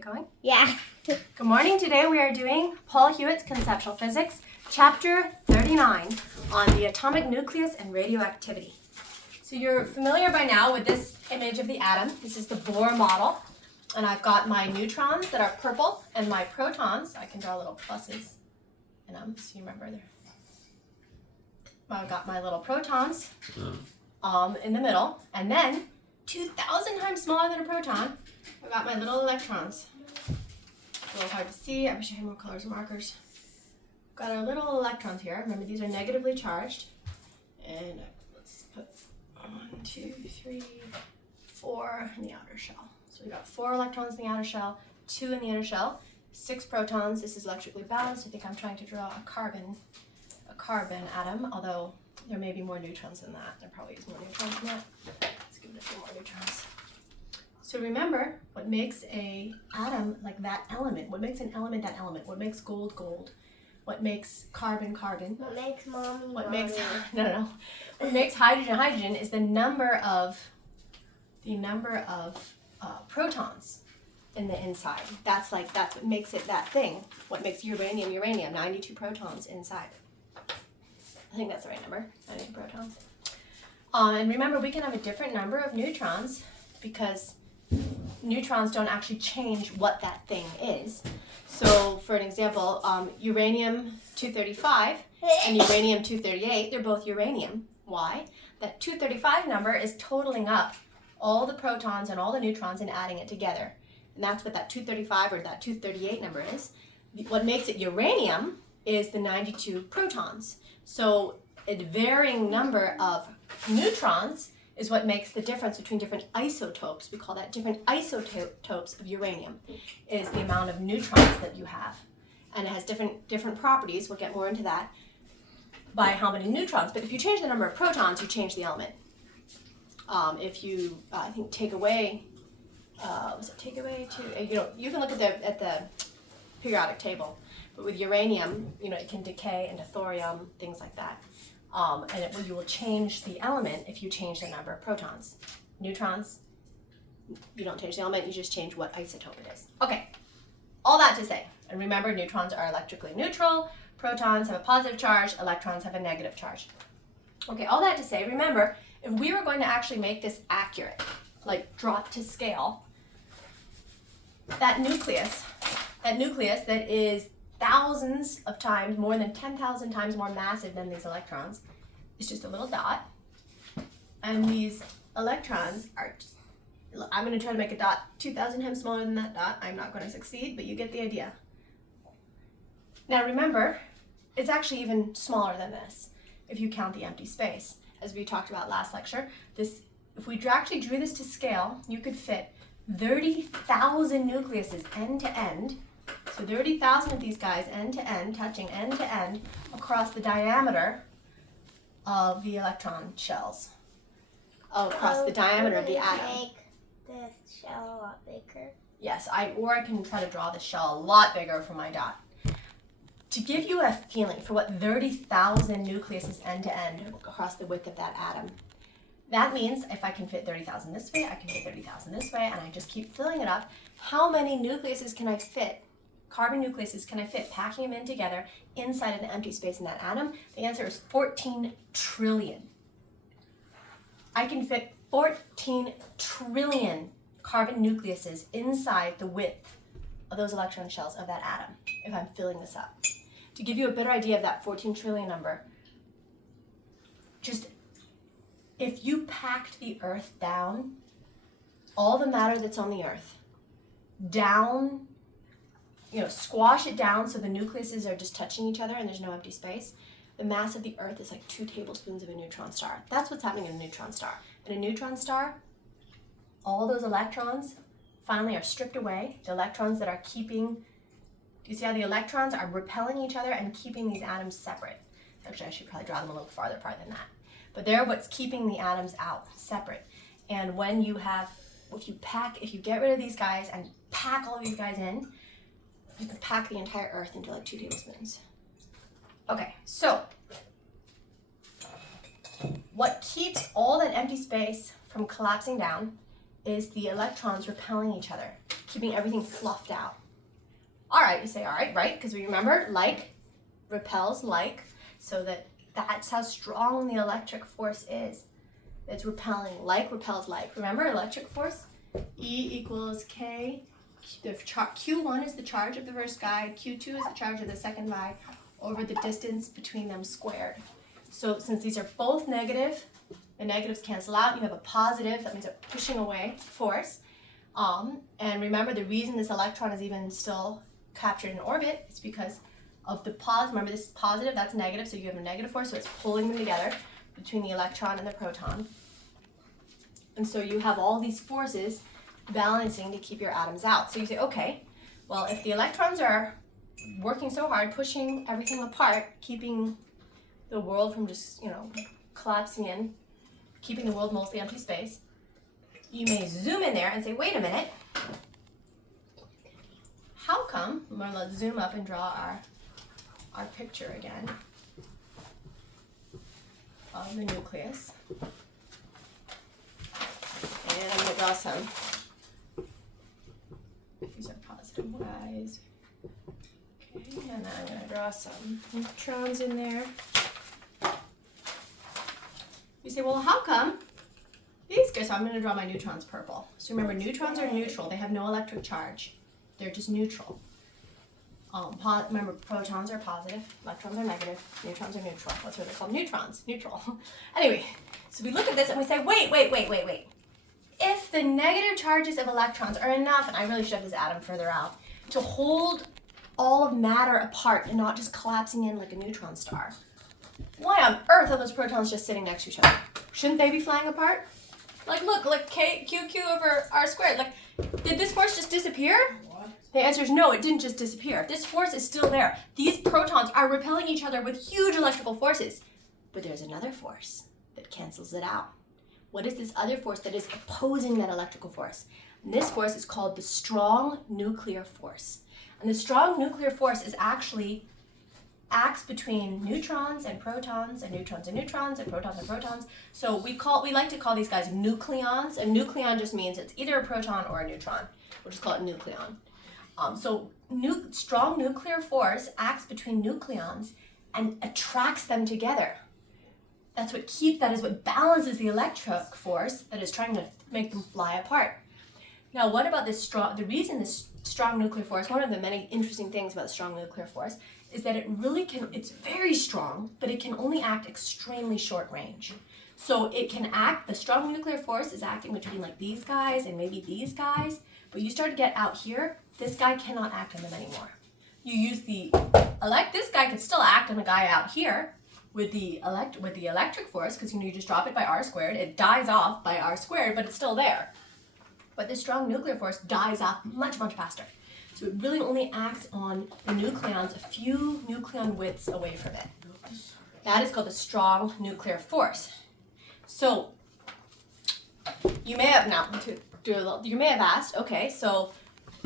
get going? Yeah. Good morning. Today we are doing Paul Hewitt's Conceptual Physics, Chapter 39 on the atomic nucleus and radioactivity. So you're familiar by now with this image of the atom. This is the Bohr model. And I've got my neutrons that are purple and my protons. I can draw little pluses in them so you remember there. I've got my little protons in the middle. And then 2,000 times smaller than a proton, I've got my little electrons. A little hard to see. I wish I had more colors and markers. Got our little electrons here. Remember, these are negatively charged. And let's put 1, 2, 3, 4 in the outer shell. So we got 4 electrons in the outer shell, 2 in the inner shell, 6 protons. This is electrically balanced. I think I'm trying to draw a carbon atom, although there may be more neutrons than that. There probably is more neutrons than that. Let's give it a few more neutrons. So remember, what makes an atom like that element? What makes an element that element? What makes gold gold? What makes carbon carbon? What makes mommy What makes What makes hydrogen hydrogen is the number of protons in the inside. That's what makes it that thing. What makes uranium uranium? 92 protons inside. I think that's the right number. 92 protons. And remember, we can have a different number of neutrons because neutrons don't actually change what that thing is. So, for an example, uranium-235 and uranium-238, they're both uranium. Why? That 235 number is totaling up all the protons and all the neutrons and adding it together. And that's what that 235 or that 238 number is. What makes it uranium is the 92 protons. So, a varying number of neutrons is what makes the difference between different isotopes. We call that different isotopes of uranium, is the amount of neutrons that you have. And it has different properties, we'll get more into that, by how many neutrons. But if you change the number of protons, you change the element. If you, I think, take away, you can look at the periodic table. But with uranium, it can decay into thorium, things like that. You will change the element if you change the number of protons. Neutrons, you don't change the element, you just change what isotope it is. Okay, all that to say, and remember, neutrons are electrically neutral, protons have a positive charge, electrons have a negative charge. Okay, all that to say, remember, if we were going to actually make this accurate, like drop to scale, that nucleus that is thousands of times, more than 10,000 times more massive than these electrons, is just a little dot. And these electrons are, I'm going to try to make a dot 2,000 times smaller than that dot. I'm not going to succeed, but you get the idea. Now remember, it's actually even smaller than this if you count the empty space. As we talked about last lecture, if we actually drew this to scale, you could fit 30,000 nucleuses end to end. So 30,000 of these guys end to end, touching end to end across the diameter of the electron shells. Across the diameter of the atom. Make this shell a lot bigger. Yes, I can try to draw the shell a lot bigger for my dot. To give you a feeling for what 30,000 nucleuses end to end across the width of that atom. That means if I can fit 30,000 this way, I can fit 30,000 this way, and I just keep filling it up. How many nucleuses can I fit? Carbon nucleuses can I fit, packing them in together inside of the empty space in that atom? The answer is 14 trillion. I can fit 14 trillion carbon nucleuses inside the width of those electron shells of that atom if I'm filling this up. To give you a better idea of that 14 trillion number, just if you packed the Earth down, all the matter that's on the Earth, down, squash it down so the nucleuses are just touching each other and there's no empty space, the mass of the Earth is like 2 tablespoons of a neutron star. That's what's happening in a neutron star. In a neutron star, all those electrons finally are stripped away. The electrons that are keeping, do you see how the electrons are repelling each other and keeping these atoms separate? Actually, I should probably draw them a little farther apart than that. But they're what's keeping the atoms out, separate. And if you get rid of these guys and pack all of these guys in, you can pack the entire Earth into like 2 tablespoons. Okay, so what keeps all that empty space from collapsing down is the electrons repelling each other, keeping everything fluffed out. All right, you say, all right, right? Because we remember like repels like, so that's how strong the electric force is. It's repelling, like repels like. Remember electric force? E equals K. Q1 is the charge of the first guy, Q2 is the charge of the second guy, over the distance between them squared. So since these are both negative, the negatives cancel out, you have a positive, that means a pushing away force. And remember, the reason this electron is even still captured in orbit is because of the positive. Remember, this is positive, that's negative, so you have a negative force, so it's pulling them together between the electron and the proton. And so you have all these forces balancing to keep your atoms out. So you say, okay, well, if the electrons are working so hard, pushing everything apart, keeping the world from just, collapsing in, keeping the world mostly empty space, you may zoom in there and say, wait a minute, how come, let's zoom up and draw our picture again of the nucleus. And I'm going to draw some, these are positive Y's. Okay, and then I'm going to draw some neutrons in there. You say, well, how come these guys, so I'm going to draw my neutrons purple. So remember, neutrons are neutral. They have no electric charge. They're just neutral. Remember, protons are positive, electrons are negative, neutrons are neutral. That's why they're called neutrons, neutral. Anyway, so we look at this and we say, wait. If the negative charges of electrons are enough, and I really should have this atom further out, to hold all of matter apart and not just collapsing in like a neutron star, why on earth are those protons just sitting next to each other? Shouldn't they be flying apart? Like, look, like QQ over R squared. Like, did this force just disappear? What? The answer is no, it didn't just disappear. This force is still there. These protons are repelling each other with huge electrical forces. But there's another force that cancels it out. What is this other force that is opposing that electrical force? And this force is called the strong nuclear force. And the strong nuclear force is actually acts between neutrons and protons and neutrons and neutrons and protons and protons. So we like to call these guys nucleons. A nucleon just means it's either a proton or a neutron. We'll just call it nucleon. Strong nuclear force acts between nucleons and attracts them together. That is what balances the electric force that is trying to make them fly apart. Now, what about this strong nuclear force, one of the many interesting things about the strong nuclear force is that it's very strong, but it can only act extremely short range. So the strong nuclear force is acting between like these guys and maybe these guys, but you start to get out here, this guy cannot act on them anymore. You use this guy could still act on the guy out here with the electric force, because you just drop it by R squared, it dies off by R squared, but it's still there. But the strong nuclear force dies off much, much faster. So it really only acts on the nucleons a few nucleon widths away from it. That is called the strong nuclear force. So you may have asked, okay, so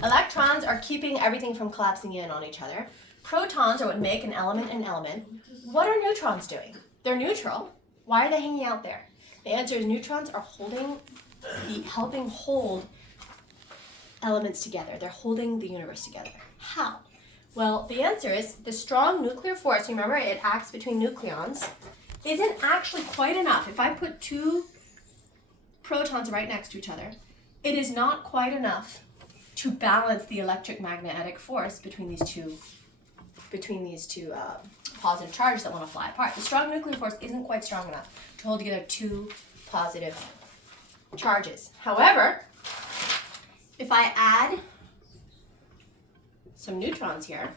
electrons are keeping everything from collapsing in on each other. Protons are what make an element an element. What are neutrons doing? They're neutral. Why are they hanging out there? The answer is neutrons are helping hold elements together. They're holding the universe together. How? Well, the answer is the strong nuclear force, remember it acts between nucleons, isn't actually quite enough. If I put two protons right next to each other, it is not quite enough to balance the electric magnetic force between these two positive charges that want to fly apart. The strong nuclear force isn't quite strong enough to hold together two positive charges. However, if I add some neutrons here,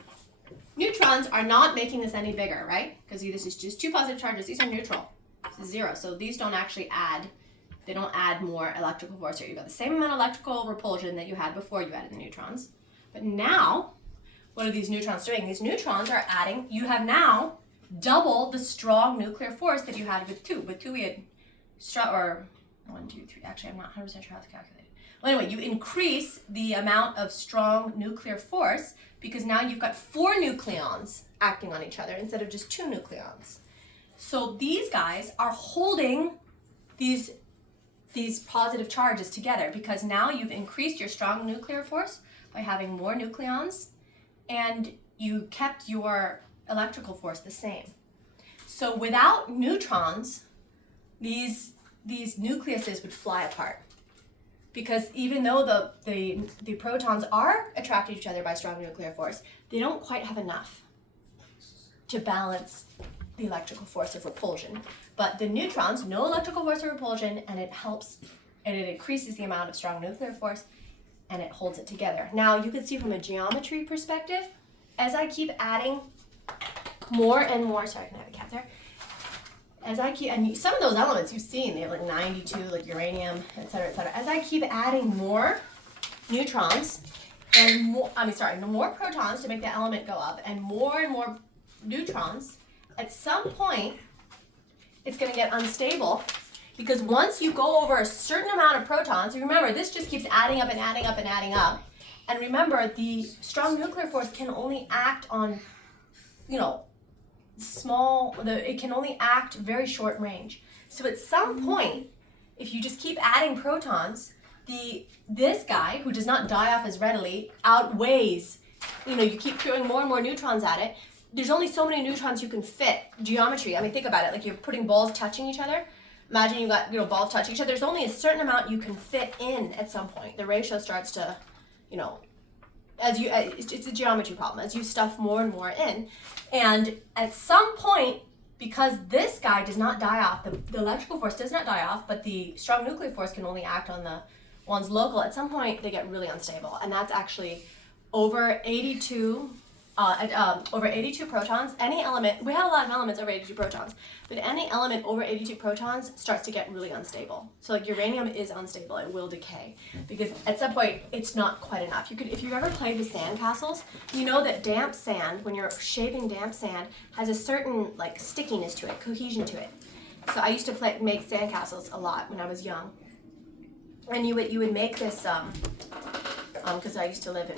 neutrons are not making this any bigger, right? Because this is just two positive charges. These are neutral. This is zero. So these don't actually add, they don't add more electrical force here. You've got the same amount of electrical repulsion that you had before you added the neutrons. But now, what are these neutrons doing? These neutrons are adding, you have now double the strong nuclear force that you had with two. With two we had, one, two, three, actually I'm not 100% sure how to calculate it. Well, anyway, you increase the amount of strong nuclear force because now you've got 4 nucleons acting on each other instead of just 2 nucleons. So these guys are holding these these positive charges together, because now you've increased your strong nuclear force by having more nucleons, and you kept your electrical force the same. So without neutrons, these nucleuses would fly apart, because even though the protons are attracted to each other by strong nuclear force, they don't quite have enough to balance the electrical force of repulsion. But the neutrons, no electrical force of repulsion, and it helps, and it increases the amount of strong nuclear force, and it holds it together. Now you can see from a geometry perspective, as I keep adding more and more, sorry, I can have a cat there. As I keep, and some of those elements you've seen, they have like 92, like uranium, et cetera, et cetera. As I keep adding more neutrons and more, more protons to make the element go up, and more neutrons, at some point, it's going to get unstable, because once you go over a certain amount of protons, remember, this just keeps adding up and adding up and adding up. And remember, the strong nuclear force can only act on, it can only act very short range. So at some point, if you just keep adding protons, this guy, who does not die off as readily, outweighs, you keep throwing more and more neutrons at it. There's only so many neutrons you can fit. Geometry, I mean, think about it, like you're putting balls touching each other. Imagine you got, balls touching each other. There's only a certain amount you can fit in at some point. The ratio starts to, it's a geometry problem, as you stuff more and more in. And at some point, because this guy does not die off, the electrical force does not die off, but the strong nuclear force can only act on the ones local, at some point they get really unstable. And that's actually over 82 protons. Any element, we have a lot of elements over 82 protons, but any element over 82 protons starts to get really unstable. So like uranium is unstable, it will decay, because at some point it's not quite enough. If you've ever played with sand castles, you know that damp sand, when you're shaping damp sand, has a certain like stickiness to it, cohesion to it. So I used to make sand castles a lot when I was young. And you would make this, because I used to live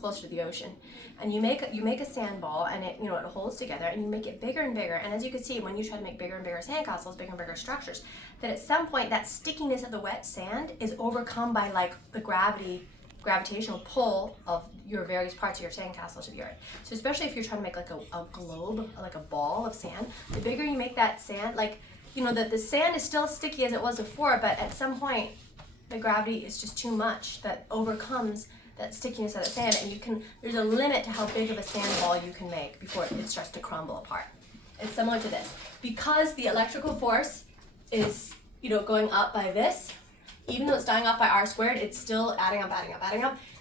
closer to the ocean. And you make a sand ball, and it holds together, and you make it bigger and bigger. And as you can see, when you try to make bigger and bigger sandcastles, bigger and bigger structures, that at some point that stickiness of the wet sand is overcome by like the gravitational pull of your various parts of your sandcastle to the earth. So especially if you're trying to make like a globe, like a ball of sand, the bigger you make that sand, the sand is still as sticky as it was before, but at some point the gravity is just too much that overcomes that stickiness of the sand, and there's a limit to how big of a sand ball you can make before it starts to crumble apart. It's similar to this. Because the electrical force is, going up by this, even though it's dying off by r squared, it's still adding up,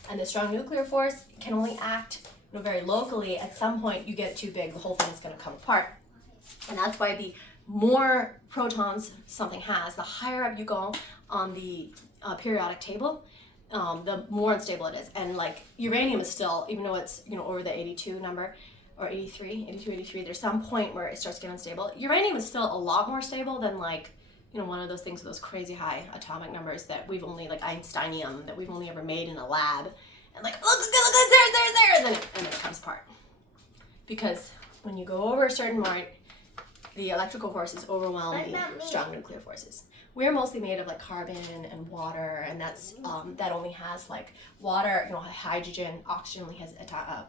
and the strong nuclear force can only act, very locally. At some point you get too big, the whole thing is going to come apart. And that's why the more protons something has, the higher up you go on the periodic table, the more unstable it is. And like uranium is still, even though it's over the 82 number, or 83, there's some point where it starts getting unstable. Uranium is still a lot more stable than like, one of those things with those crazy high atomic numbers that we've only, like Einsteinium, that we've only ever made in a lab. And like, look, there, and then it comes apart. Because when you go over a certain mark, the electrical forces overwhelm the strong nuclear forces. We're mostly made of like carbon and water, and that's that only has like water, hydrogen, oxygen only has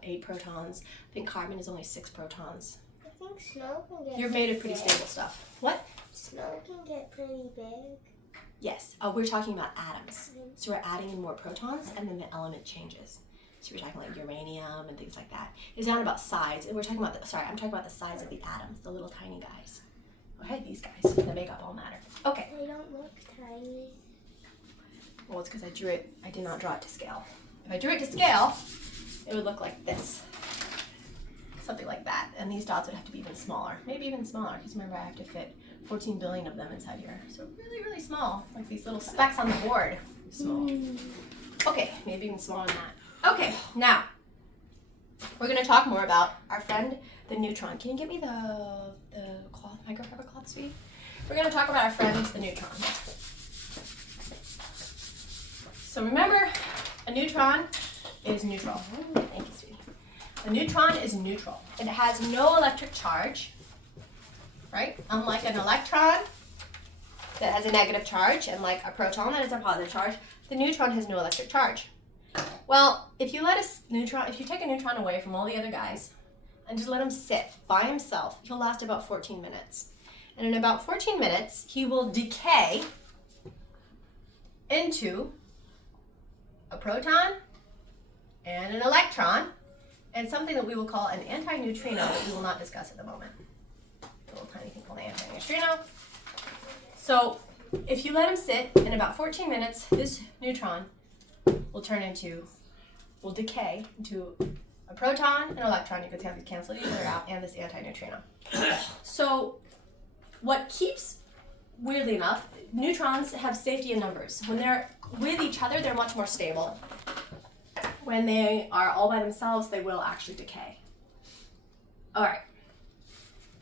8 protons. I think carbon is only 6 protons. I think snow can get You're made of pretty stable stuff. What? Snow can get pretty big. Yes, we're talking about atoms. So we're adding in more protons, and then the element changes. So we're talking like uranium and things like that. It's not about size. I'm talking about the size of the atoms, the little tiny guys. Okay, these guys that make up all matter. Okay. They don't look tiny. Well, it's because I did not draw it to scale. If I drew it to scale, it would look like this. Something like that. And these dots would have to be even smaller. Maybe even smaller, because remember I have to fit 14 billion of them inside here. So really, really small. Like these little specks on the board. Small. Okay, maybe even smaller than that. Okay, now we're going to talk more about our friend, the neutron. Can you give me the cloth, microfiber cloth, sweetie? We're going to talk about our friend, the neutron. So remember, a neutron is neutral. Thank you, sweetie. A neutron is neutral. It has no electric charge, right? Unlike an electron, that has a negative charge, and like a proton that has a positive charge, the neutron has no electric charge. Well, if you take a neutron away from all the other guys and just let him sit by himself, he'll last about 14 minutes. And in about 14 minutes, he will decay into a proton and an electron and something that we will call an antineutrino that we will not discuss at the moment. A little tiny thing called an antineutrino. So if you let him sit, in about 14 minutes, this neutron will decay into a proton, an electron, you could cancel each other out, and this antineutrino. So what keeps, weirdly enough, neutrons have safety in numbers. When they're with each other, they're much more stable. When they are all by themselves, they will actually decay. All right.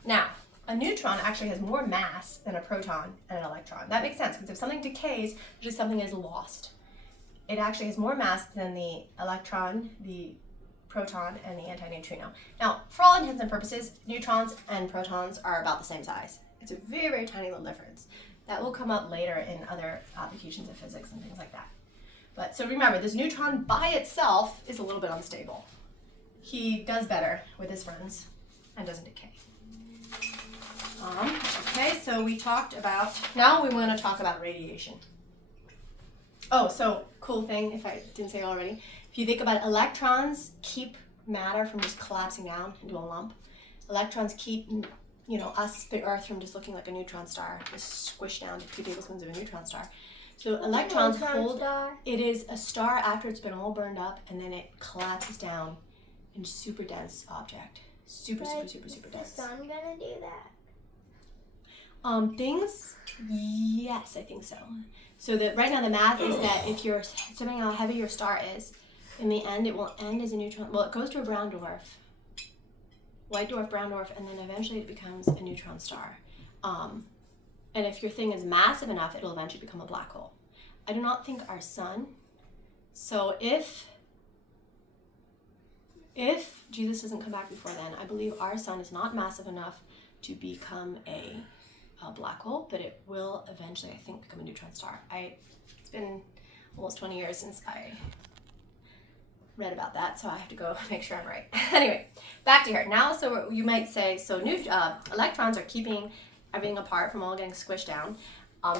Now, a neutron actually has more mass than a proton and an electron. That makes sense, because if something decays, usually something is lost. It actually has more mass than the electron, the proton, and the antineutrino. Now, for all intents and purposes, neutrons and protons are about the same size. It's a very, very tiny little difference. That will come out later in other applications of physics and things like that. But so remember, this neutron by itself is a little bit unstable. He does better with his friends and doesn't decay. Okay, so we talked about, now we want to talk about radiation. Oh, so cool thing, if I didn't say already, if you think about it, electrons keep matter from just collapsing down into a lump. Electrons keep, us, the Earth, from just looking like a neutron star, just squished down to 2 tablespoons of a neutron star. So electrons hold, it is a star after it's been all burned up, and then it collapses down into super dense object. Super dense. Is the sun gonna do that? Things, yes, I think so. So that right now the math is that if you're estimating how heavy your star is, in the end it will end as a neutron. Well, it goes to a brown dwarf, white dwarf, brown dwarf, and then eventually it becomes a neutron star. And if your thing is massive enough, it'll eventually become a black hole. I do not think our sun. So if Jesus doesn't come back before then, I believe our sun is not massive enough to become a black hole, but it will eventually, I think, become a neutron star. It's been almost 20 years since I read about that, so I have to go make sure I'm right. Anyway, back to here. Now, so you might say, so electrons are keeping everything apart from all getting squished down.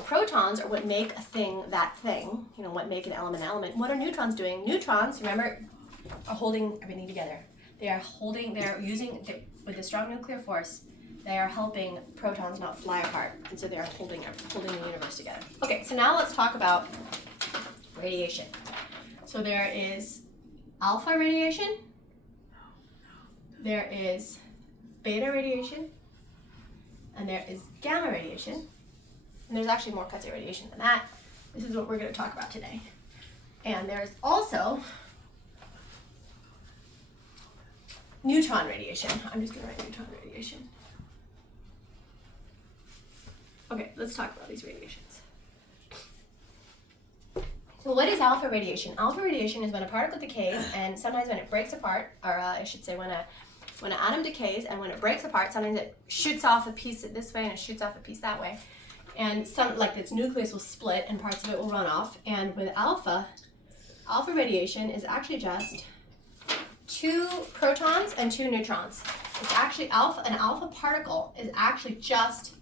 Protons are what make a thing that thing, what make an element. What are neutrons doing? Neutrons, remember, are holding everything together. They're using, with a strong nuclear force, they are helping protons not fly apart, and so they are holding the universe together. Okay, so now let's talk about radiation. So there is alpha radiation, there is beta radiation, and there is gamma radiation, and there's actually more kinds of radiation than that. This is what we're going to talk about today. And there's also neutron radiation. I'm just going to write neutron radiation. Okay, let's talk about these radiations. So what is alpha radiation? Alpha radiation is when a particle decays, and sometimes when it breaks apart, or I should say when an atom decays, and when it breaks apart, sometimes it shoots off a piece this way and it shoots off a piece that way. And its nucleus will split and parts of it will run off. And with alpha radiation is actually just 2 protons and 2 neutrons. It's actually an alpha particle is actually just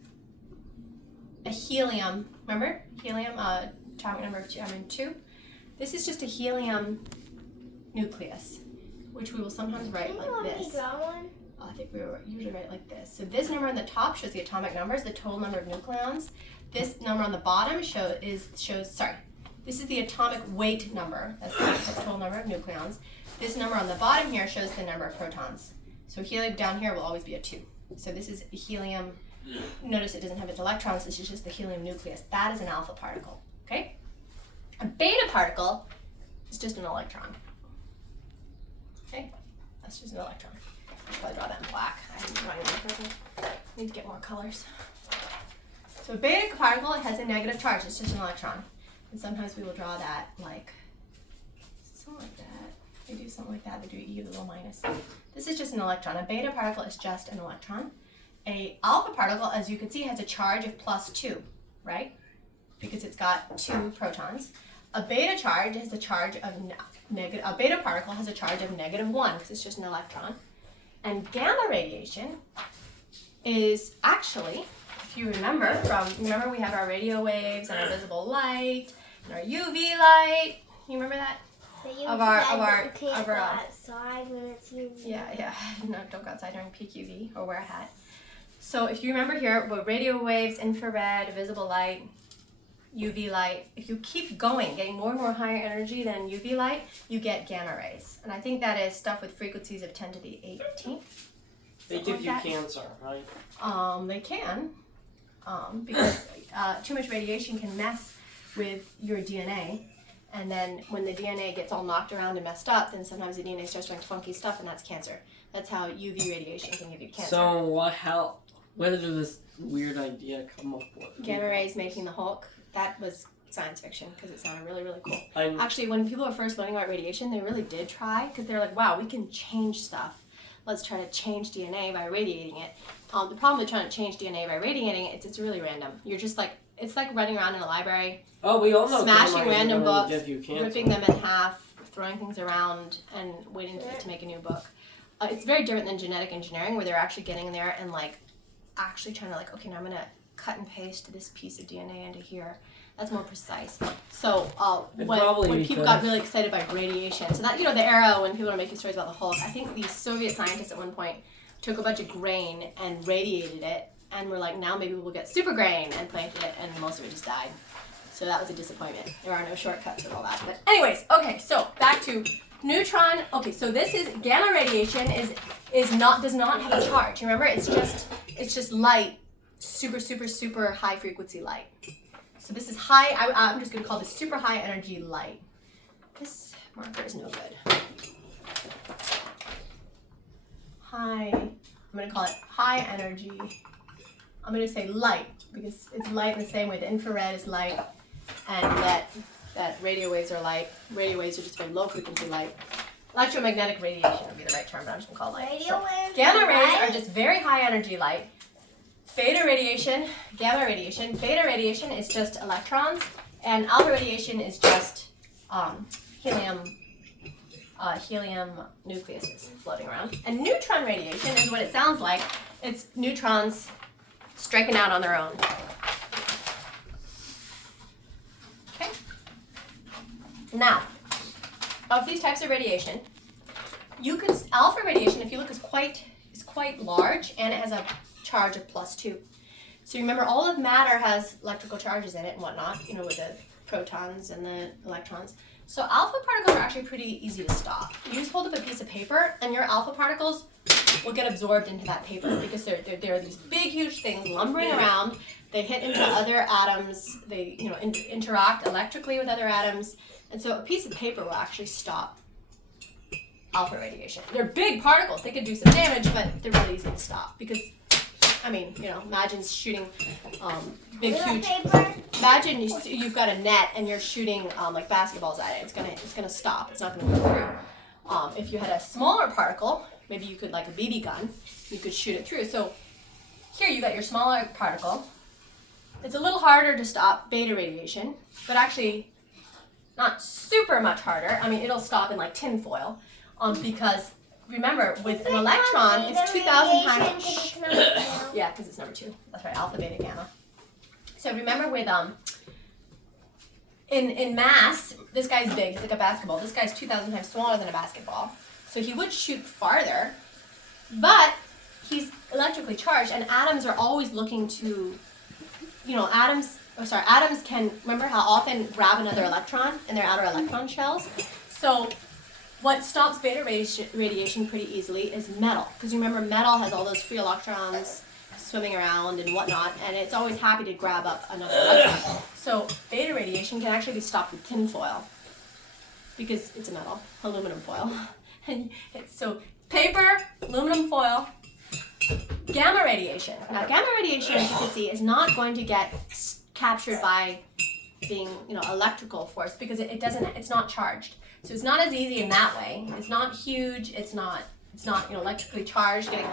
a helium, remember? Helium, atomic number of 2. This is just a helium nucleus, which we will sometimes write like this. I think we will usually write it like this. So this number on the top shows the atomic numbers, the total number of nucleons. This number on the bottom this is the atomic weight number. That's the total number of nucleons. This number on the bottom here shows the number of protons. So helium down here will always be a 2. So this is a helium. Notice it doesn't have its electrons, this is just the helium nucleus. That is an alpha particle, okay? A beta particle is just an electron, okay? That's just an electron. I should probably draw that in black. I didn't draw it in purple. I need to get more colors. So a beta particle, it has a negative charge, it's just an electron. And sometimes we will draw that like, something like that. They do something like that, they do E with a little minus. This is just an electron. A beta particle is just an electron. A alpha particle, as you can see, has a charge of +2, right? because it's got 2 protons. A beta charge has a charge of negative. A beta particle has a charge of -1 because it's just an electron. And gamma radiation is actually, if you remember we have our radio waves and our visible light and our UV light. You remember that? You Of can't our go outside when it's UV. Yeah. No, don't go outside during peak UV or wear a hat. So if you remember here, with radio waves, infrared, visible light, UV light, if you keep going, getting more and more higher energy than UV light, you get gamma rays. And I think that is stuff with frequencies of 10 to the 18th. They give you cancer, right? They can, because too much radiation can mess with your DNA. And then when the DNA gets all knocked around and messed up, then sometimes the DNA starts doing funky stuff, and that's cancer. That's how UV radiation can give you cancer. So where did this weird idea come up with? Gamma rays making the Hulk, that was science fiction because it sounded really, really cool. I'm- Actually, when people were first learning about radiation, they really did try because they're like, wow, we can change stuff. Let's try to change DNA by radiating it. The problem with trying to change DNA by radiating it, it's really random. You're just like, it's like running around in a library, Oh, we all know smashing gamma rays random are gonna books, give you cancer. ripping them in half, throwing things around, and waiting to make a new book. It's very different than genetic engineering, where they're actually getting in there and like actually trying to like, okay, now I'm gonna cut and paste this piece of DNA into here. That's more precise. So when people got really excited by radiation, so that, you know, the era when people are making stories about the Hulk, I think these Soviet scientists at one point took a bunch of grain and radiated it, and were like, now maybe we'll get super grain, and planted it, and most of it just died. So that was a disappointment. There are no shortcuts with all that. But anyways, okay, so back to neutron. Okay, so this is gamma radiation does not have a charge. Remember, it's just light, super high frequency light. So this is high. I'm just going to call this super high energy light. This marker is no good. I'm going to call it high energy. I'm going to say light because it's light in the same way the infrared is light, and that radio waves are light. Radio waves are just very low frequency light. Electromagnetic radiation would be the right term, but I'm just going to call it light. Radio waves Gamma are rays light? are just very high energy light. Beta radiation, gamma radiation. Beta radiation is just electrons, and alpha radiation is just helium nucleuses floating around. And neutron radiation is what it sounds like. It's neutrons striking out on their own. Okay. Now, of these types of radiation, alpha radiation, if you look, is quite large, and it has a charge of +2. So remember, all of matter has electrical charges in it and whatnot, you know, with the protons and the electrons. So alpha particles are actually pretty easy to stop. You just hold up a piece of paper, and your alpha particles will get absorbed into that paper because they're these big, huge things lumbering around. They hit into other atoms. They, you know, interact electrically with other atoms, and so a piece of paper will actually stop alpha radiation. They're big particles. They could do some damage, but they're really easy to stop because, I mean, you know, imagine shooting big, huge. Imagine you've got a net and you're shooting like basketballs at it. It's gonna stop. It's not gonna go through. If you had a smaller particle, maybe you could, like a BB gun, you could shoot it through. So here you got your smaller particle. It's a little harder to stop beta radiation, but actually not super much harder. I mean, it'll stop in like tin foil, because remember, with an electron, it's 2,000 times. Yeah, because it's number 2. That's right, alpha, beta, gamma. So remember, with in mass, this guy's big. He's like a basketball. This guy's 2,000 times smaller than a basketball. So he would shoot farther, but he's electrically charged, and atoms are always looking to, you know, atoms can, remember how often grab another electron in their outer electron shells? So what stops beta radiation pretty easily is metal, because remember, metal has all those free electrons swimming around and whatnot, and it's always happy to grab up another electron. So beta radiation can actually be stopped with tin foil, because it's a metal, aluminum foil. And so paper, aluminum foil, gamma radiation. Now gamma radiation, as you can see, is not going to get captured by being, you know, electrical force, because it's not charged. So it's not as easy in that way. It's not huge, it's not, you know, electrically charged, getting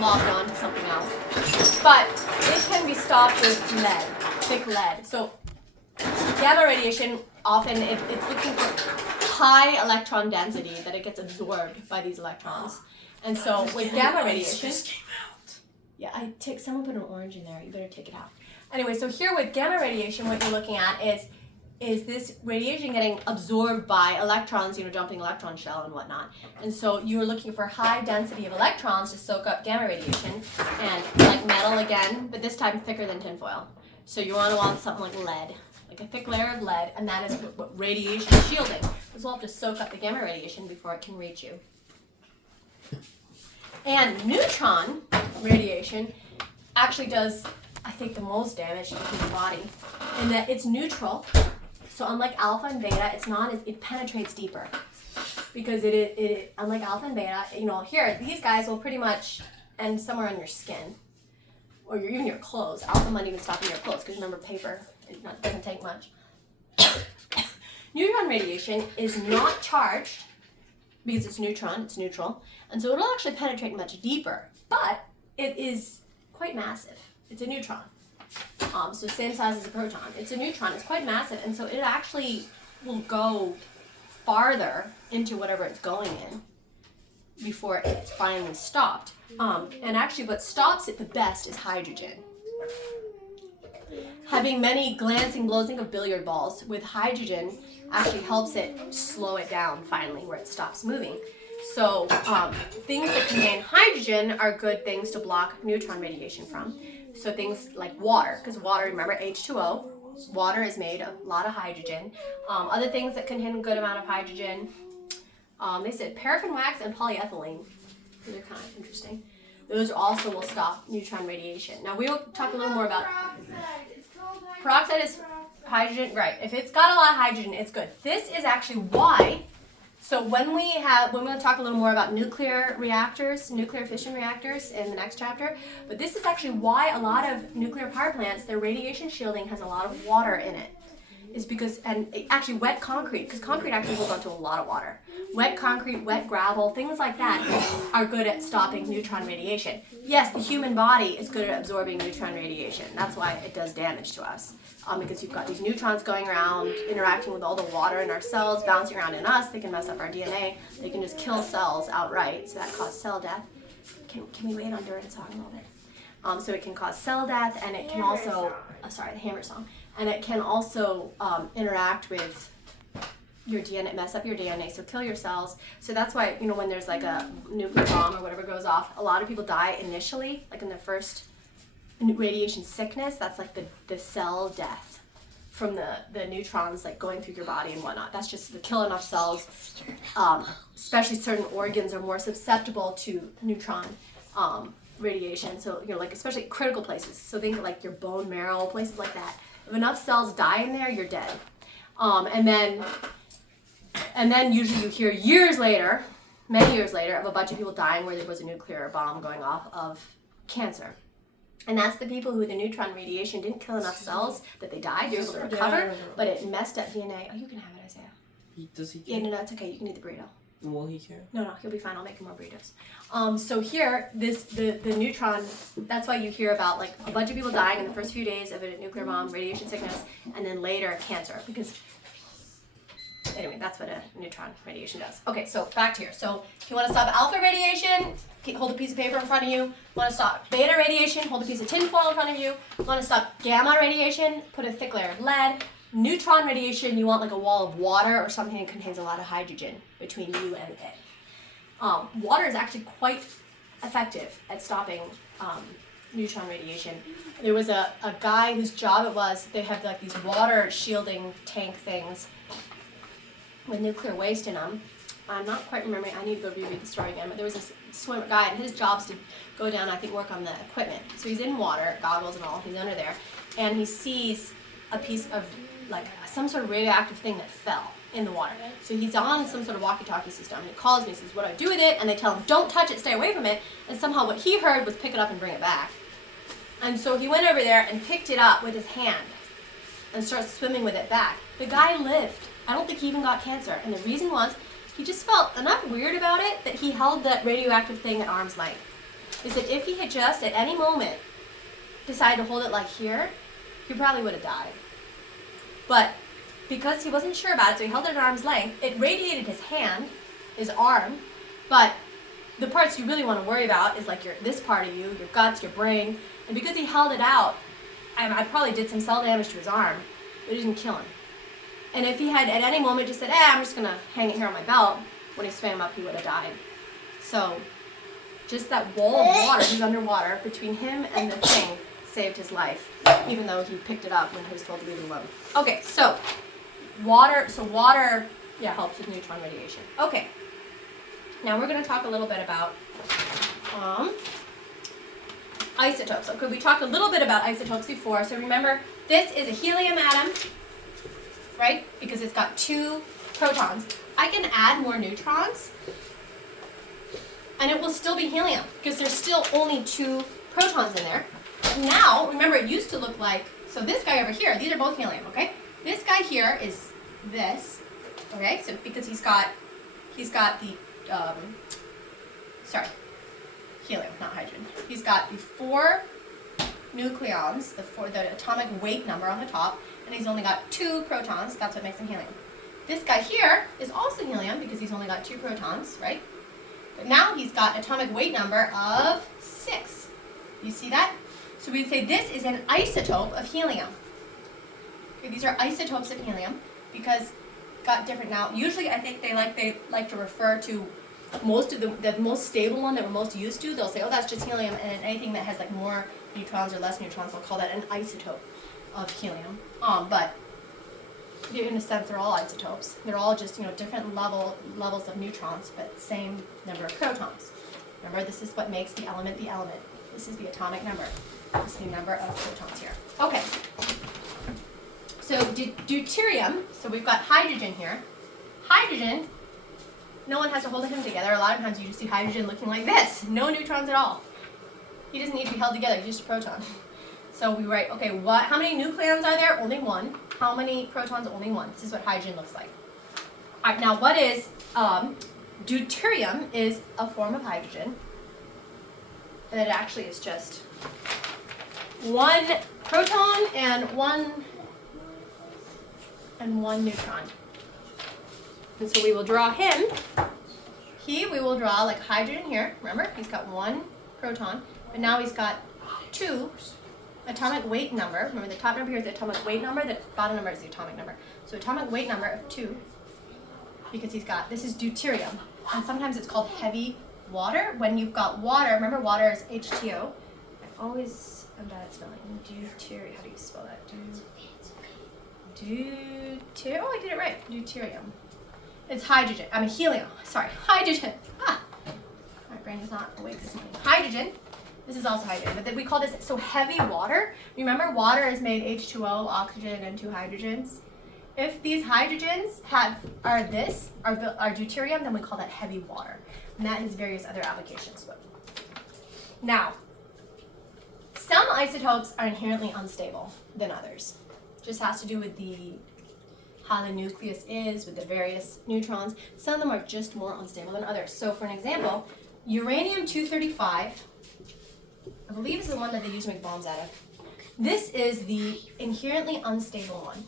lobbed onto something else. But it can be stopped with lead, thick lead. So gamma radiation, often it's looking for high electron density, that it gets absorbed by these electrons. And so with gamma radiation, yeah, someone put an orange in there. You better take it out. Anyway, so here with gamma radiation, what you're looking at is this radiation getting absorbed by electrons, jumping electron shell and whatnot. And so you're looking for high density of electrons to soak up gamma radiation, and like metal again, but this time thicker than tinfoil. So you want something like lead, like a thick layer of lead, and that is what radiation shielding. This will have to soak up the gamma radiation before it can reach you. And neutron radiation actually does, I think, the most damage to the human body, in that it's neutral. So unlike alpha and beta, it penetrates deeper, because it unlike alpha and beta, here these guys will pretty much end somewhere on your skin, or even your clothes. Alpha might even stop in your clothes, because remember, paper, it doesn't take much. Neutron radiation is not charged because it's neutral, and so it'll actually penetrate much deeper, but it is quite massive. It's a neutron. So same size as a proton. It's a neutron. It's quite massive, and so it actually will go farther into whatever it's going in before it's finally stopped. And actually what stops it the best is hydrogen. Having many glancing blows, think of billiard balls, with hydrogen actually helps it slow it down finally, where it stops moving. So things that contain hydrogen are good things to block neutron radiation from. So things like water, because water, remember, H2O, water is made of a lot of hydrogen. Other things that contain a good amount of hydrogen, they said paraffin wax and polyethylene. They're kind of interesting. Those also will stop neutron radiation. Now we will talk a little more about peroxide is hydrogen, right? If it's got a lot of hydrogen, it's good. This is actually why. So when we're going to talk a little more about nuclear reactors, nuclear fission reactors in the next chapter, but this is actually why a lot of nuclear power plants, their radiation shielding has a lot of water in it. Is because, and actually wet concrete, because concrete actually holds on to a lot of water. Wet concrete, wet gravel, things like that are good at stopping neutron radiation. Yes, the human body is good at absorbing neutron radiation. That's why it does damage to us. Because you've got these neutrons going around, interacting with all the water in our cells, bouncing around in us. They can mess up our DNA. They can just kill cells outright, so that causes cell death. Can we wait on Duran song a little bit? So it can cause cell death, and it can also, the hammer song, and it can also interact with your DNA, mess up your DNA, so kill your cells. So that's why, when there's like a nuclear bomb or whatever goes off, a lot of people die initially, like in their first radiation sickness. That's like the cell death from the neutrons like going through your body and whatnot. That's just to kill enough cells. Especially certain organs are more susceptible to neutron radiation. So like especially critical places. So think like your bone marrow, places like that. If enough cells die in there, you're dead. And then usually you hear many years later, of a bunch of people dying where there was a nuclear bomb going off of cancer. And that's the people who the neutron radiation didn't kill enough cells that they died. They were able to recover, but it messed up DNA. Oh, you can have it, Isaiah. Does he care? Yeah, no, it's okay. You can eat the burrito. Will he care? No, he'll be fine. I'll make him more burritos. So here, the neutron, that's why you hear about like a bunch of people dying in the first few days of a nuclear bomb, radiation sickness, and then later cancer. Because, anyway, that's what a neutron radiation does. Okay, so back to here. So if you want to stop alpha radiation, hold a piece of paper in front of you. Want to stop beta radiation, hold a piece of tinfoil in front of you. Want to stop gamma radiation, put a thick layer of lead. Neutron radiation, you want like a wall of water or something that contains a lot of hydrogen between you and it. Water is actually quite effective at stopping neutron radiation. There was a guy whose job it was, they have like these water shielding tank things with nuclear waste in them. I'm not quite remembering, I need to go reread the story again, but there was this swimmer guy, and his job's to go down, I think, work on the equipment. So he's in water, goggles and all, he's under there, and he sees a piece of, like, some sort of radioactive thing that fell in the water. So he's on some sort of walkie-talkie system, and he calls me and says, what do I do with it? And they tell him, don't touch it, stay away from it, and somehow what he heard was pick it up and bring it back. And so he went over there and picked it up with his hand and started swimming with it back. The guy lived. I don't think he even got cancer, and the reason was, he just felt enough weird about it that he held that radioactive thing at arm's length. He said if he had just, at any moment, decided to hold it like here, he probably would have died. But because he wasn't sure about it, so he held it at arm's length, it radiated his hand, his arm, but the parts you really want to worry about is like this part of you, your guts, your brain, and because he held it out, I probably did some cell damage to his arm, but it didn't kill him. And if he had at any moment just said, I'm just going to hang it here on my belt, when he swam up, he would have died. So just that wall of water, he's underwater, between him and the thing saved his life, even though he picked it up when he was told to leave it alone. Okay, so water, helps with neutron radiation. Okay, now we're going to talk a little bit about isotopes. Okay, we talked a little bit about isotopes before, so remember, this is a helium atom, right? Because it's got 2 protons. I can add more neutrons, and it will still be helium, because there's still only 2 protons in there. Now, remember, it used to look like, so this guy over here, these are both helium, okay? This guy here is this, okay? So because he's got the, helium, not hydrogen. He's got the 4 nucleons, the atomic weight number on the top, and he's only got 2 protons. That's what makes him helium. This guy here is also helium because he's only got 2 protons, right? But now he's got atomic weight number of 6. You see that? So we'd say this is an isotope of helium. Okay, these are isotopes of helium because got different now. Usually I think they like to refer to most of the most stable one that we're most used to. They'll say, oh, that's just helium, and then anything that has like more neutrons or less neutrons, they'll call that an isotope of helium. But in a sense, they're all isotopes. They're all just different levels of neutrons, but same number of protons. Remember, this is what makes the element the element. This is the atomic number. This is the number of protons here. Okay. So deuterium. So we've got hydrogen here. Hydrogen. No one has to hold him together. A lot of times you just see hydrogen looking like this. No neutrons at all. He doesn't need to be held together. He's just a proton. So we write, okay, how many nucleons are there? Only 1. How many protons? Only 1. This is what hydrogen looks like. All right, now what is deuterium? Is a form of hydrogen. And it actually is just 1 proton and 1 neutron. And so we will draw him. We will draw like hydrogen here. Remember, he's got 1 proton, but now he's got 2 atomic weight number. Remember, the top number here is the atomic weight number, the bottom number is the atomic number. So atomic weight number of 2, because this is deuterium. And sometimes it's called heavy water. When you've got water, remember water is H2O. I'm bad at spelling. Deuterium, how do you spell that? Deuterium, oh, I did it right. Deuterium. It's hydrogen. Helium. Sorry, hydrogen. My brain is not awake this morning. Hydrogen. This is also hydrogen, but then we call this heavy water. Remember, water is made H2O, oxygen, and 2 hydrogens. If these hydrogens are deuterium, then we call that heavy water, and that has various other applications. Now, some isotopes are inherently unstable than others. Just has to do with how the nucleus is with the various neutrons. Some of them are just more unstable than others. So for an example, uranium-235, I believe is the one that they use to make bombs out of. This is the inherently unstable one.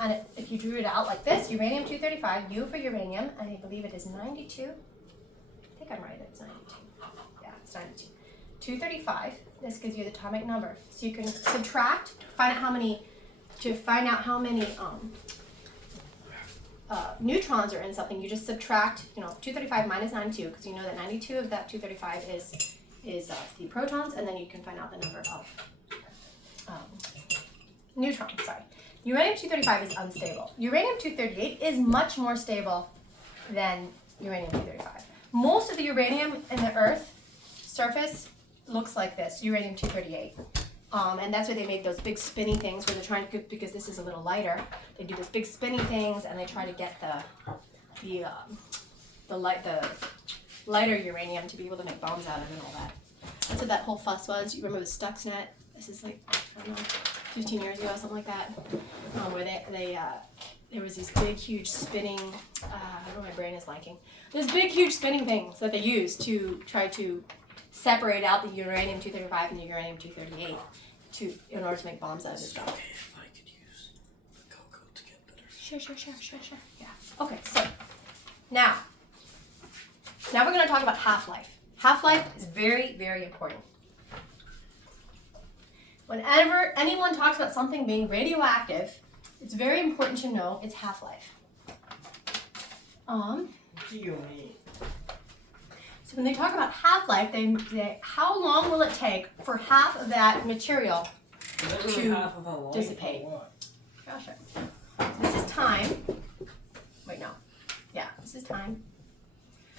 And if you drew it out like this, uranium-235, U for uranium, and I believe it is 92. I think I'm right, it's 92. Yeah, it's 92. 235, this gives you the atomic number. So you can subtract to find out how many neutrons are in something. You just subtract, 235 minus 92, because you know that 92 of that 235 is the protons, and then you can find out the number of neutrons. Sorry. Uranium-235 is unstable. Uranium-238 is much more stable than uranium-235. Most of the uranium in the Earth surface looks like this, uranium-238. And that's why they make those big spinny things where they're trying to, because this is a little lighter, they do those big spinny things and they try to get the lighter uranium to be able to make bombs out of and all that. That's what that whole fuss was. You remember the Stuxnet? This is like, I don't know, 15 years ago, something like that, where there was these big, huge spinning, I don't know, my brain is blanking. There's big, huge spinning things that they used to try to separate out the uranium-235 and the uranium-238 in order to make bombs out of this stuff. Okay, if I could use the cocoa to get better Yeah. Okay, so now we're going to talk about half-life. Half-life is very, very important. Whenever anyone talks about something being radioactive, it's very important to know its half-life. So when they talk about half-life, they say, how long will it take for half of that material to dissipate? Gosh, this is time. Wait, no. Yeah, this is time.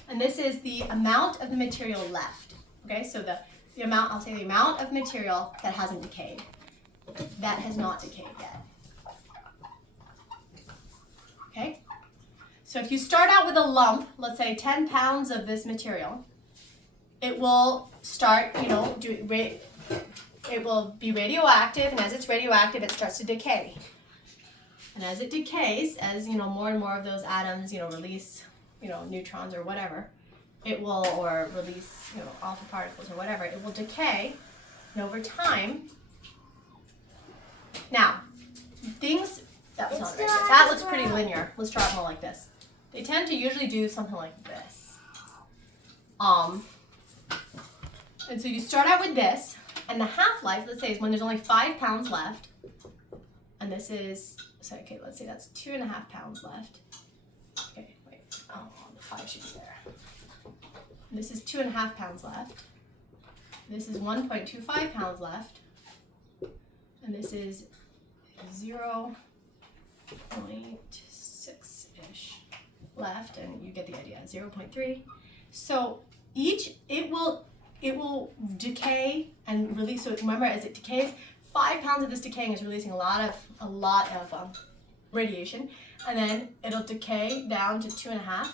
And this is the amount of the material left. Okay, so the amount, I'll say the amount of material that hasn't decayed. That has not decayed yet. Okay? So if you start out with a lump, let's say 10 pounds of this material, it will start, it will be radioactive, and as it's radioactive, it starts to decay. And as it decays, as more and more of those atoms, release, neutrons or whatever, it will, or release, alpha particles or whatever, it will decay, and over time. Now, things that was not very good. That looks pretty linear. Let's draw it more like this. They tend to usually do something like this. And so you start out with this, and the half-life, let's say, is when there's only 5 pounds left. And this is, sorry, okay, let's say that's 2.5 pounds left. Okay, wait, oh, the 5 should be there. This is 2.5 pounds left. This is 1.25 pounds left. And this is 0.6-ish left, and you get the idea, 0.3. So it will decay and release. So remember, as it decays, 5 pounds of this decaying is releasing a lot of radiation, and then it'll decay down to 2.5,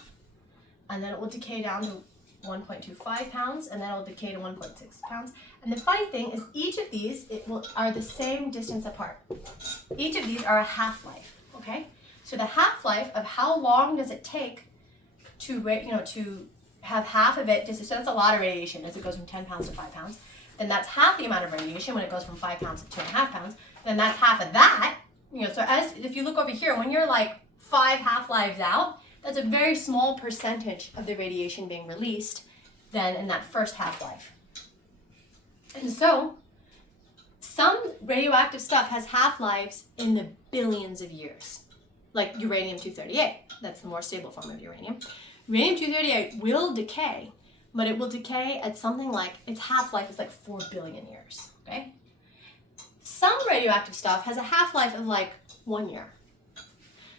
and then it will decay down to 1.25 pounds, and then it'll decay to 1.6 pounds. And the funny thing is, each of these are the same distance apart. Each of these are a half-life. Okay, so the half-life of how long does it take to have half of it, so that's a lot of radiation as it goes from 10 pounds to 5 pounds. Then that's half the amount of radiation when it goes from 5 pounds to 2.5 pounds. Then that's half of that. So if you look over here, when you're like 5 half-lives out, that's a very small percentage of the radiation being released then in that first half-life. And so some radioactive stuff has half-lives in the billions of years, like uranium-238. That's the more stable form of uranium. Uranium-238 will decay, but it will decay at something like, its half-life is like 4 billion years, okay? Some radioactive stuff has a half-life of like 1 year.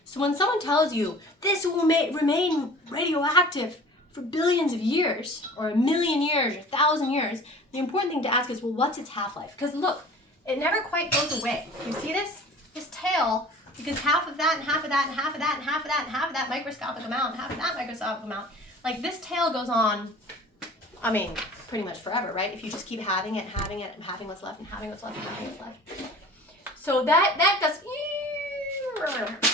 So when someone tells you, this will remain radioactive for billions of years, or 1,000,000 years, or 1,000 years, the important thing to ask is, well, what's its half-life? Because look, it never quite goes away. You see this? This tail, because half of that, and half of that, and half of that, and half of that, and half of that microscopic amount, and half of that microscopic amount, like this tail goes on, pretty much forever, right? If you just keep having it, and having it, and having what's left, and having what's left, and having what's left. So that goes.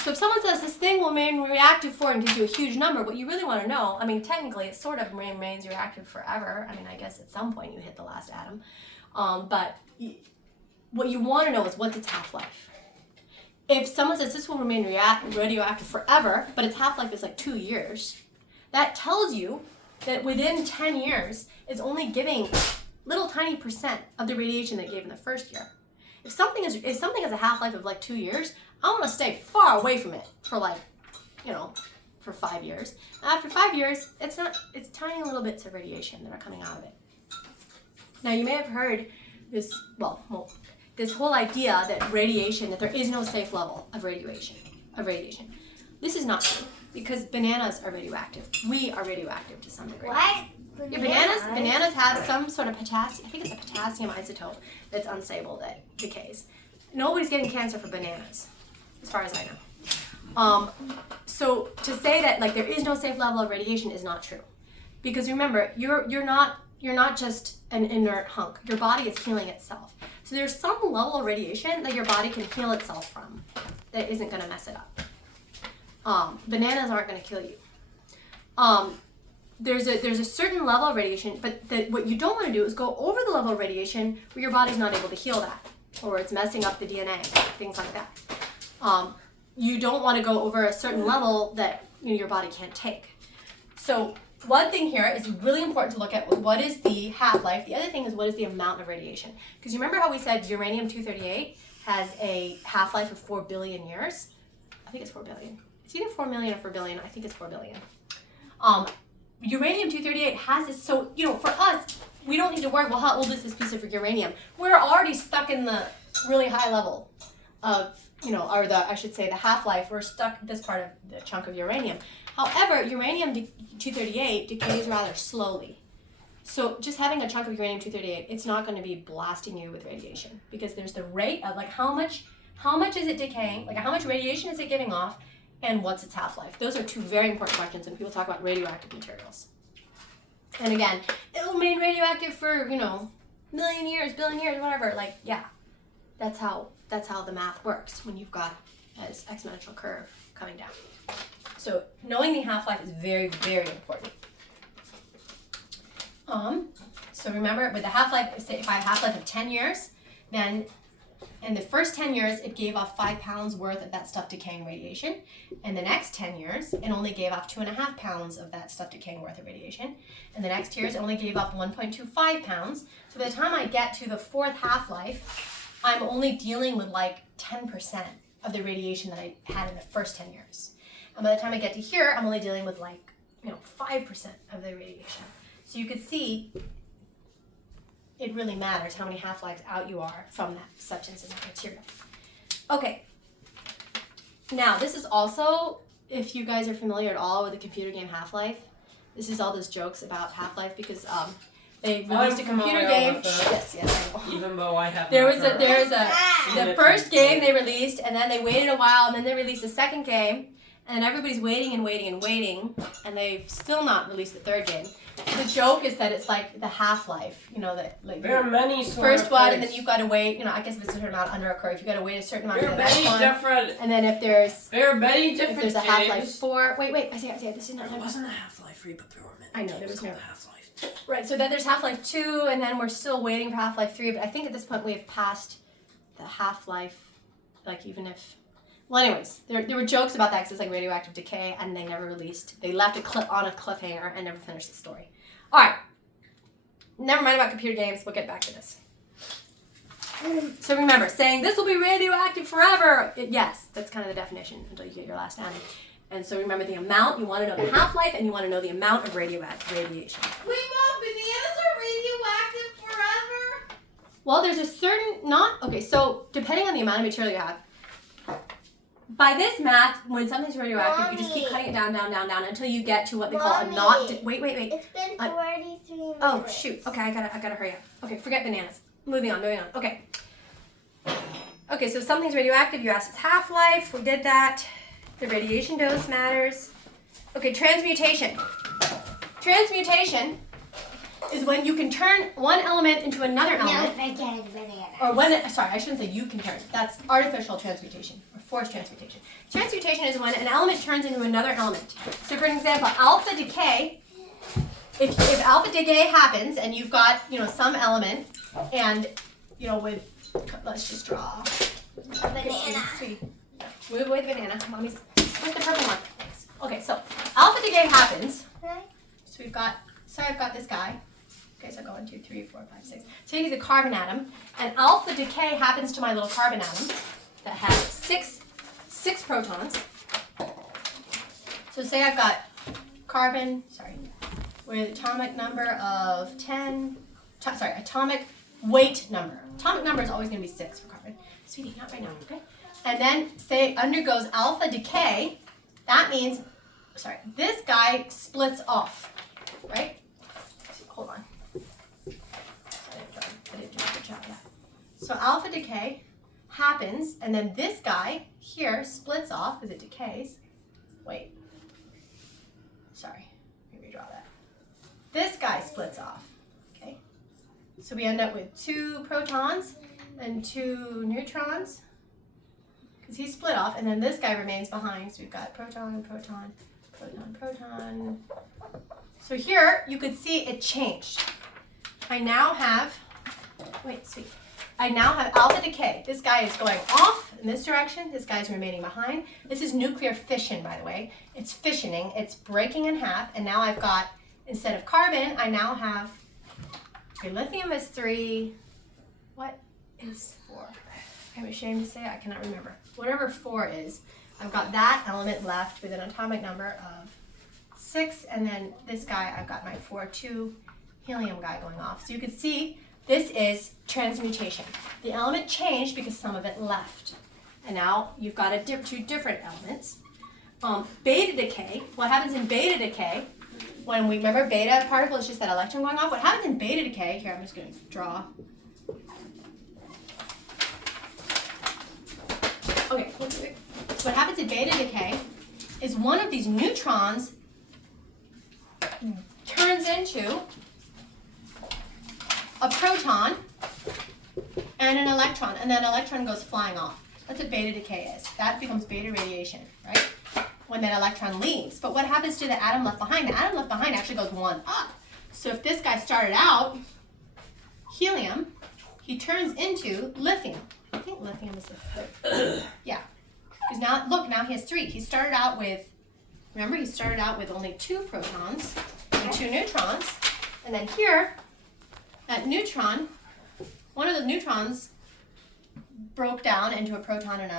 So if someone says this thing will remain reactive for and gives you a huge number, what you really want to know, technically it sort of remains reactive forever. I guess at some point you hit the last atom. But what you want to know is what's its half-life. If someone says this will remain radioactive forever, but its half-life is like 2 years, that tells you that within 10 years, it's only giving little tiny percent of the radiation that it gave in the first year. If something has a half-life of like 2 years, I want to stay far away from it for for 5 years. After 5 years, it's tiny little bits of radiation that are coming out of it. Now you may have heard this, this whole idea that there is no safe level of radiation. This is not true, because bananas are radioactive. We are radioactive to some degree. What? Yeah, bananas have some sort of potassium, I think it's a potassium isotope that's unstable that decays. Nobody's getting cancer for bananas, as far as I know. So to say that there is no safe level of radiation is not true, because remember, you're not just an inert hunk. Your body is healing itself. So there's some level of radiation that your body can heal itself from that isn't going to mess it up. Bananas aren't going to kill you. There's a certain level of radiation, but what you don't want to do is go over the level of radiation where your body's not able to heal that, or it's messing up the DNA, things like that. you don't want to go over a certain level that your body can't take. So one thing here is really important to look at what is the half-life. The other thing is what is the amount of radiation. Because you remember how we said uranium-238 has a half-life of 4 billion years? I think it's 4 billion. It's either 4 million or 4 billion. I think it's 4 billion. Uranium-238 has this, so, for us, we don't need to worry, well, how old is this piece of uranium? We're already stuck in the really high level of, I should say the half-life. We're stuck in this part of the chunk of uranium. However, uranium-238 decays rather slowly. So just having a chunk of uranium-238, it's not going to be blasting you with radiation because there's the rate of how much is it decaying, how much radiation is it giving off, and what's its half-life. Those are two very important questions when people talk about radioactive materials. And again, it will remain radioactive for, million years, billion years, whatever. That's how the math works when you've got this exponential curve coming down. So knowing the half-life is very, very important. So remember, with the half-life, say if I have a half-life of 10 years, then in the first 10 years, it gave off 5 pounds worth of that stuff decaying radiation. In the next 10 years, it only gave off 2.5 pounds of that stuff decaying worth of radiation. In the next years, it only gave off 1.25 pounds. So by the time I get to the 4th half-life, I'm only dealing with 10% of the radiation that I had in the first 10 years. And by the time I get to here, I'm only dealing with 5% of the radiation. So you could see it really matters how many half-lives out you are from that substance and that material. Okay. Now, this is also, if you guys are familiar at all with the computer game Half-Life, this is all those jokes about Half-Life because they released a computer game. Yes, I know. Even though I have the first game they released, and then they waited a while, and then they released a second game, and everybody's waiting, and they've still not released the third game. The joke is that it's like the half-life, there are many first one, and then you've got to wait, I guess if it's a certain amount under a curve, you've got to wait a certain amount for the next one. And then if there's a half-life 4, wait, I see, this is not. There wasn't a half-life 3, but there were many. I know, there was no half-life. Right, so then there's half-life 2, and then we're still waiting for half-life 3, but I think at this point we have passed the half-life, even if. Well, anyways, there were jokes about that because it's radioactive decay, and they never released. They left it on a cliffhanger and never finished the story. All right. Never mind about computer games. We'll get back to this. So remember, saying this will be radioactive forever. Yes, that's kind of the definition until you get your last atom. And so remember the amount. You want to know the half-life, and you want to know the amount of radioactive radiation. Wait, Mom, bananas are radioactive forever? Well, there's a certain okay. So depending on the amount of material you have. By this math, when something's radioactive, you just keep cutting it down until you get to what they call a not. Wait. It's been 43 minutes. Oh shoot. Okay, I gotta hurry up. Okay, forget bananas. Moving on. Okay. Okay, so if something's radioactive, you asked its half-life. We did that. The radiation dose matters. Okay, transmutation. Transmutation is when you can turn one element into another element. No, forget bananas. Or sorry, I shouldn't say you can turn. That's artificial transmutation or forced transmutation. Transmutation is when an element turns into another element. So for example, alpha decay, if alpha decay happens and you've got, some element and, let's just draw A banana. Sweet. Move away the banana. Mommy's, where's the purple one? Okay, so alpha decay happens. Right. So I've got this guy. Okay, so I go 1, 2, 3, 4, 5, 6. So he's a carbon atom, and alpha decay happens to my little carbon atom that has six protons. So say I've got carbon, with atomic number of 10, atomic weight number. Atomic number is always going to be 6 for carbon. Sweetie, not right now, okay? And then say it undergoes alpha decay. That means, this guy splits off, right? Hold on. I didn't do a good job yet. So alpha decay happens, and then this guy here splits off because it decays. Wait. Sorry. Let me redraw that. This guy splits off. Okay. So we end up with 2 protons and 2 neutrons because he split off, and then this guy remains behind. So we've got proton, proton, proton, proton. So here you could see it changed. I now have, wait, sweet. I now have alpha decay. This guy is going off in this direction. This guy's remaining behind. This is nuclear fission, by the way. It's fissioning. It's breaking in half. And now I've got, instead of carbon, I now have, okay, lithium is 3. What is 4? I'm ashamed to say I cannot remember. Whatever 4 is, I've got that element left with an atomic number of 6. And then this guy, I've got my 4,2 helium guy going off. So you can see this is transmutation. The element changed because some of it left. And now you've got two different elements. Beta decay, what happens in beta decay, when we remember beta particle is just that electron going off, what happens in beta decay, here I'm just going to draw. Okay, so what happens in beta decay is one of these neutrons turns into a proton and an electron, and that electron goes flying off. That's what beta decay is. That becomes beta radiation, right? When that electron leaves. But what happens to the atom left behind? The atom left behind actually goes 1 up. So if this guy started out helium, he turns into lithium. I think lithium is the 3rd. Yeah. Because now, look, now he has 3. He started out with, remember, he started out with only 2 protons and 2 neutrons. And then here, that neutron, one of those neutrons broke down into a proton and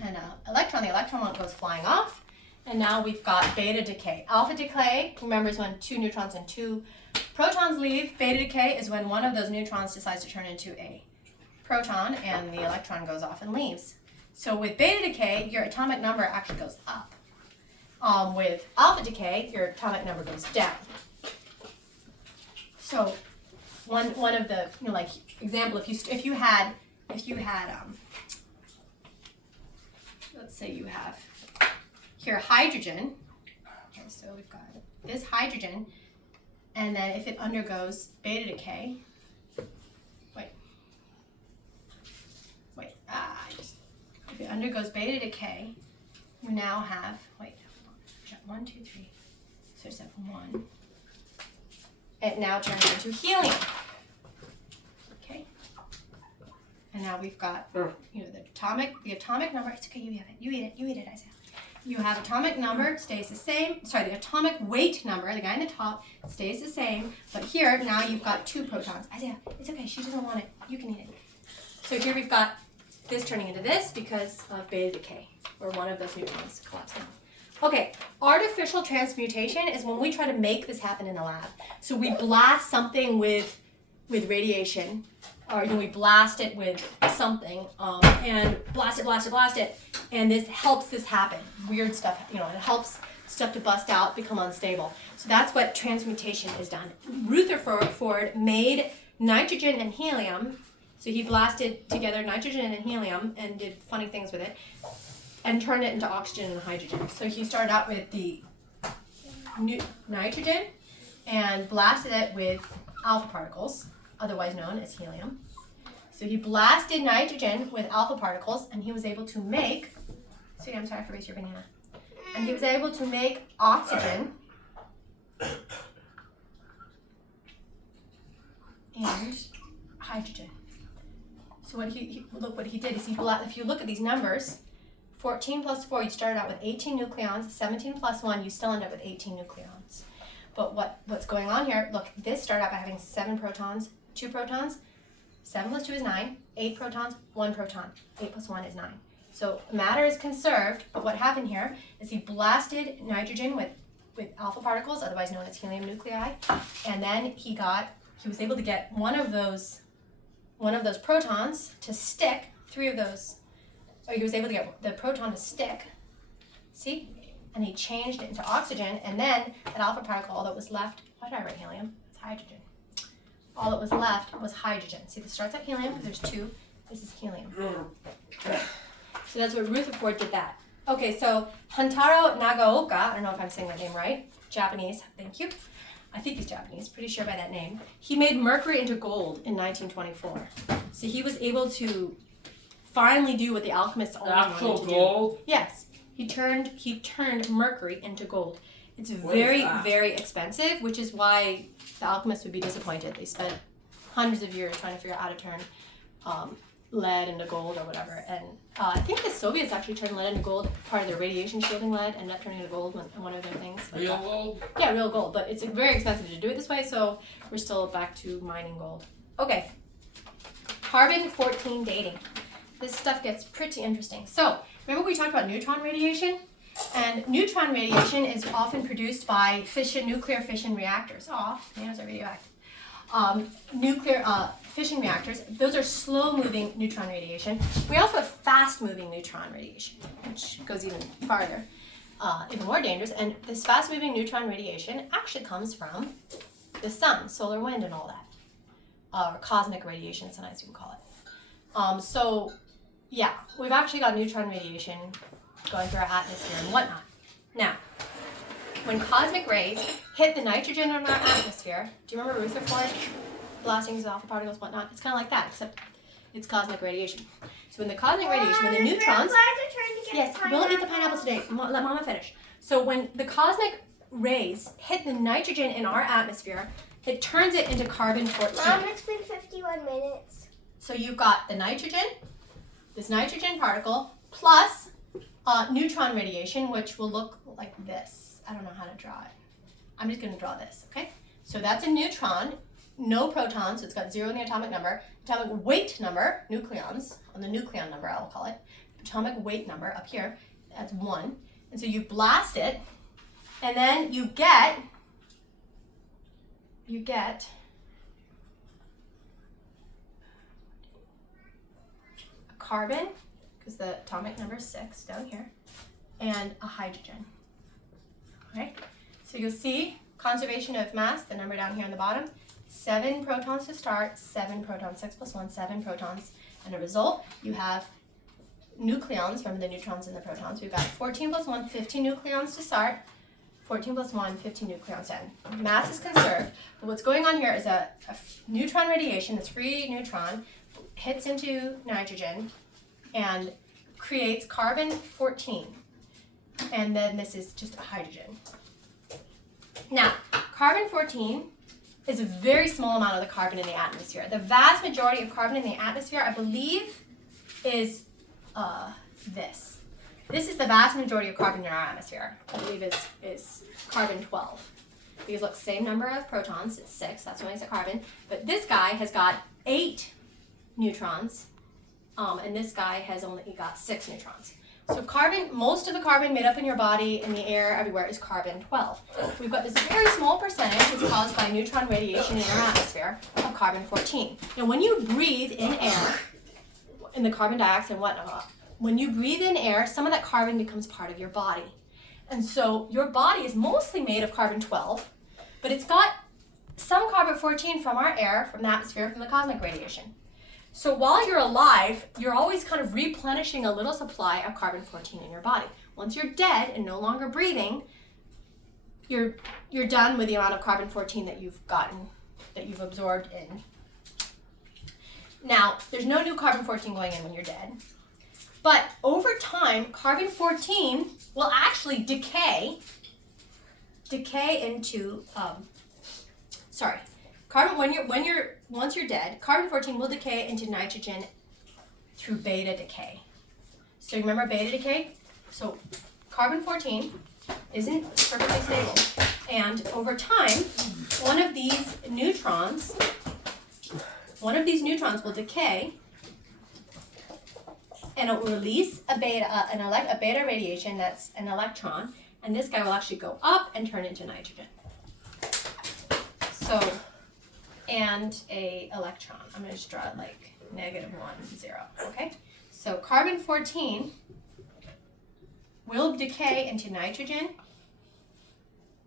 an electron. The electron goes flying off. And now we've got beta decay. Alpha decay, remember, is when 2 neutrons and 2 protons leave. Beta decay is when one of those neutrons decides to turn into a proton and the electron goes off and leaves. So with beta decay, your atomic number actually goes up. With alpha decay, your atomic number goes down. So one of the, like, example, if you had let's say you have here hydrogen. Okay, so we've got this hydrogen, and then if it undergoes beta decay, if it undergoes beta decay, you now have, 1, 2, 3, so it's at 1. It now turns into helium. Okay. And now we've got, the atomic number. It's okay, you have it. You eat it, Isaiah. You have atomic number stays the same. Sorry, the atomic weight number, the guy in the top, stays the same. But here, now you've got 2 protons. Isaiah, it's okay. She doesn't want it. You can eat it. So here we've got this turning into this because of beta decay, or one of those neutrons collapsing. Okay, artificial transmutation is when we try to make this happen in the lab. So we blast something with radiation, or we blast it with something, and blast it, and this helps this happen. Weird stuff, it helps stuff to bust out, become unstable. So that's what transmutation is done. Rutherford made nitrogen and helium, so he blasted together nitrogen and helium and did funny things with it, and turned it into oxygen and hydrogen. So he started out with the nitrogen and blasted it with alpha particles, otherwise known as helium. So he blasted nitrogen with alpha particles, and he was able to make, sweetie, I'm sorry for raising your banana. And he was able to make oxygen and hydrogen. So what he did is if you look at these numbers, 14 plus 4, you started out with 18 nucleons. 17 plus 1, you still end up with 18 nucleons. But what's going on here, look, this started out by having 7 protons, 2 protons. 7 plus 2 is 9. 8 protons, 1 proton. 8 plus 1 is 9. So matter is conserved, but what happened here is he blasted nitrogen with alpha particles, otherwise known as helium nuclei, and then he was able to get one of those protons to stick, 3 of those. He was able to get the proton to stick, see? And he changed it into oxygen, and then that alpha particle, all that was left, why did I write helium? It's hydrogen. All that was left was hydrogen. See, this starts at helium because there's 2. This is helium. So that's what Rutherford did that. Okay, so Hantaro Nagaoka, I don't know if I'm saying that name right, Japanese, thank you. I think he's Japanese, pretty sure by that name. He made mercury into gold in 1924. So he was able to finally do what the alchemists always wanted to do. Actual gold? Yes. He turned mercury into gold. It's very, very expensive, which is why the alchemists would be disappointed. They spent hundreds of years trying to figure out how to turn lead into gold or whatever. And I think the Soviets actually turned lead into gold, part of their radiation shielding lead, ended up turning into gold in one of their things. Like Real that. gold? Yeah, real gold, but it's very expensive to do it this way, so we're still back to mining gold. Okay, carbon-14 dating. This stuff gets pretty interesting. So, remember we talked about neutron radiation? And neutron radiation is often produced by nuclear fission reactors. Aw, bananas are radioactive. Nuclear fission reactors, those are slow-moving neutron radiation. We also have fast-moving neutron radiation, which goes even farther, even more dangerous. And this fast-moving neutron radiation actually comes from the sun, solar wind, and all that, or cosmic radiation, sometimes people call it. So, yeah, we've actually got neutron radiation going through our atmosphere and whatnot. Now, when cosmic rays hit the nitrogen in our atmosphere, do you remember Rutherford blasting his alpha particles, whatnot? It's kind of like that, except it's cosmic radiation. So when the cosmic radiation, when the neutrons, yes, we'll eat the pineapple today. Let Mama finish. So when the cosmic rays hit the nitrogen in our atmosphere, it turns it into carbon-14. Mom, it's been 51 minutes. So you've got the nitrogen, this nitrogen particle, plus neutron radiation, which will look like this. I don't know how to draw it. I'm just going to draw this, okay? So that's a neutron, no protons, so it's got 0 in the atomic number. Atomic weight number, nucleons, on the nucleon number I'll call it. Atomic weight number up here, that's 1. And so you blast it, and then you get a carbon, because the atomic number is 6 down here, and a hydrogen. Right? So you'll see conservation of mass, the number down here on the bottom, 7 protons to start, 7 protons, 6 plus 1, 7 protons. And a result, you have nucleons, remember the neutrons and the protons. We've got 14 plus 1, 15 nucleons to start, 14 plus 1, 15 nucleons to end. Mass is conserved, but what's going on here is a neutron radiation, this free neutron, hits into nitrogen and creates carbon-14. And then this is just a hydrogen. Now, carbon-14 is a very small amount of the carbon in the atmosphere. The vast majority of carbon in the atmosphere, I believe, is this. This is the vast majority of carbon in our atmosphere. I believe is carbon-12. Because look, same number of protons, it's 6, that's what makes it carbon. But this guy has got 8 neutrons, and this guy has only got 6 neutrons. So carbon, most of the carbon made up in your body, in the air, everywhere is carbon-12. We've got this very small percentage that's caused by neutron radiation in our atmosphere of carbon-14. Now when you breathe in air, in the carbon dioxide and whatnot, when you breathe in air, some of that carbon becomes part of your body. And so your body is mostly made of carbon-12, but it's got some carbon-14 from our air, from the atmosphere, from the cosmic radiation. So while you're alive, you're always kind of replenishing a little supply of carbon-14 in your body. Once you're dead and no longer breathing, you're done with the amount of carbon-14 that you've gotten, that you've absorbed in. Now, there's no new carbon-14 going in when you're dead. But over time, carbon-14 will actually decay into, once you're dead, carbon-14 will decay into nitrogen through beta decay. So remember beta decay? So carbon-14 isn't perfectly stable. And over time, one of these neutrons will decay, and it will release a beta radiation that's an electron, and this guy will actually go up and turn into nitrogen. So, and a electron. I'm going to just draw it like -1, 0, okay? So carbon-14 will decay into nitrogen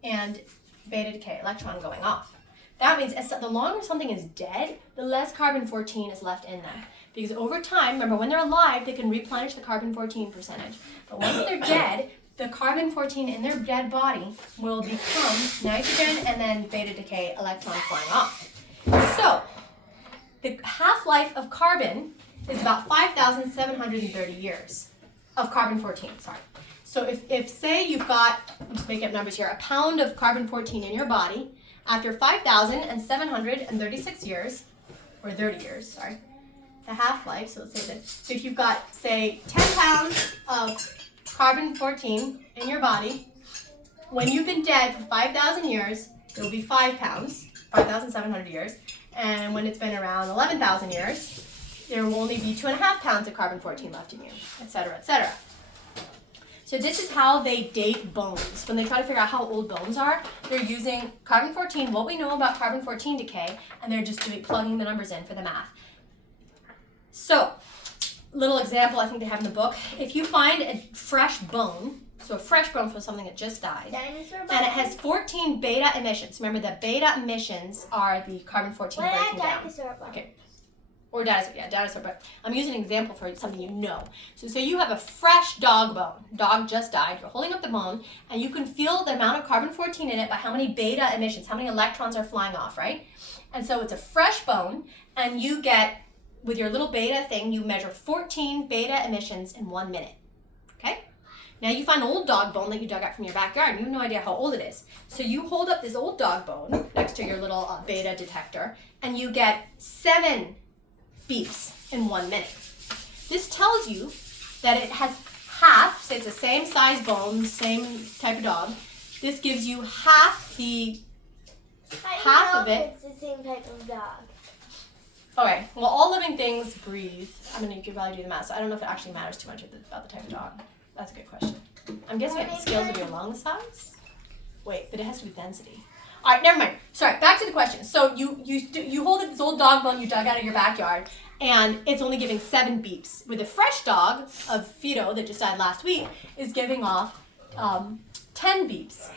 and beta decay, electron going off. That means the longer something is dead, the less carbon-14 is left in them. Because over time, remember when they're alive, they can replenish the carbon-14 percentage. But once they're dead, the carbon-14 in their dead body will become nitrogen and then beta decay, electrons flying off. So, the half-life of carbon is about 5,730 years of carbon-14, sorry. So if say you've got, I'm just making up numbers here, a pound of carbon-14 in your body, after 5,736 years, or 30 years, sorry, the half-life, so let's say that if you've got, say, 10 pounds of carbon-14 in your body, when you've been dead for 5,000 years, it'll be 5 pounds, 5,700 years. And when it's been around 11,000 years, there will only be 2.5 pounds of carbon-14 left in you, et cetera, et cetera. So this is how they date bones. When they try to figure out how old bones are, they're using carbon-14, what we know about carbon-14 decay, and they're just plugging the numbers in for the math. So, little example I think they have in the book. If you find a fresh bone, so a fresh bone from something that just died, Dinosaur bone. and it has 14 beta emissions. Remember, the beta emissions are the carbon-14 What are breaking down. dinosaur bones? Okay. Or dinosaur, yeah, dinosaur, but I'm using an example for something you know. So say you have a fresh dog bone. Dog just died. You're holding up the bone, and you can feel the amount of carbon-14 in it by how many beta emissions, how many electrons are flying off, right? And so it's a fresh bone, and you get, with your little beta thing, you measure 14 beta emissions in 1 minute, okay? Now you find an old dog bone that you dug out from your backyard, and you have no idea how old it is. So you hold up this old dog bone next to your little beta detector, and you get 7 beeps in 1 minute. This tells you that it has half, say it's the same size bone, same type of dog. This gives you half the, half of it. It's the same type of dog. Okay, well, all living things breathe. I mean, you could probably do the math, so I don't know if it actually matters too much about the type of dog. That's a good question. I'm guessing it scales of your lung size? Wait, but it has to be density. All right, never mind. Sorry, back to the question. So you hold up this old dog bone you dug out of your backyard, and it's only giving 7 beeps. With a fresh dog of Fido that just died last week is giving off 10 beeps.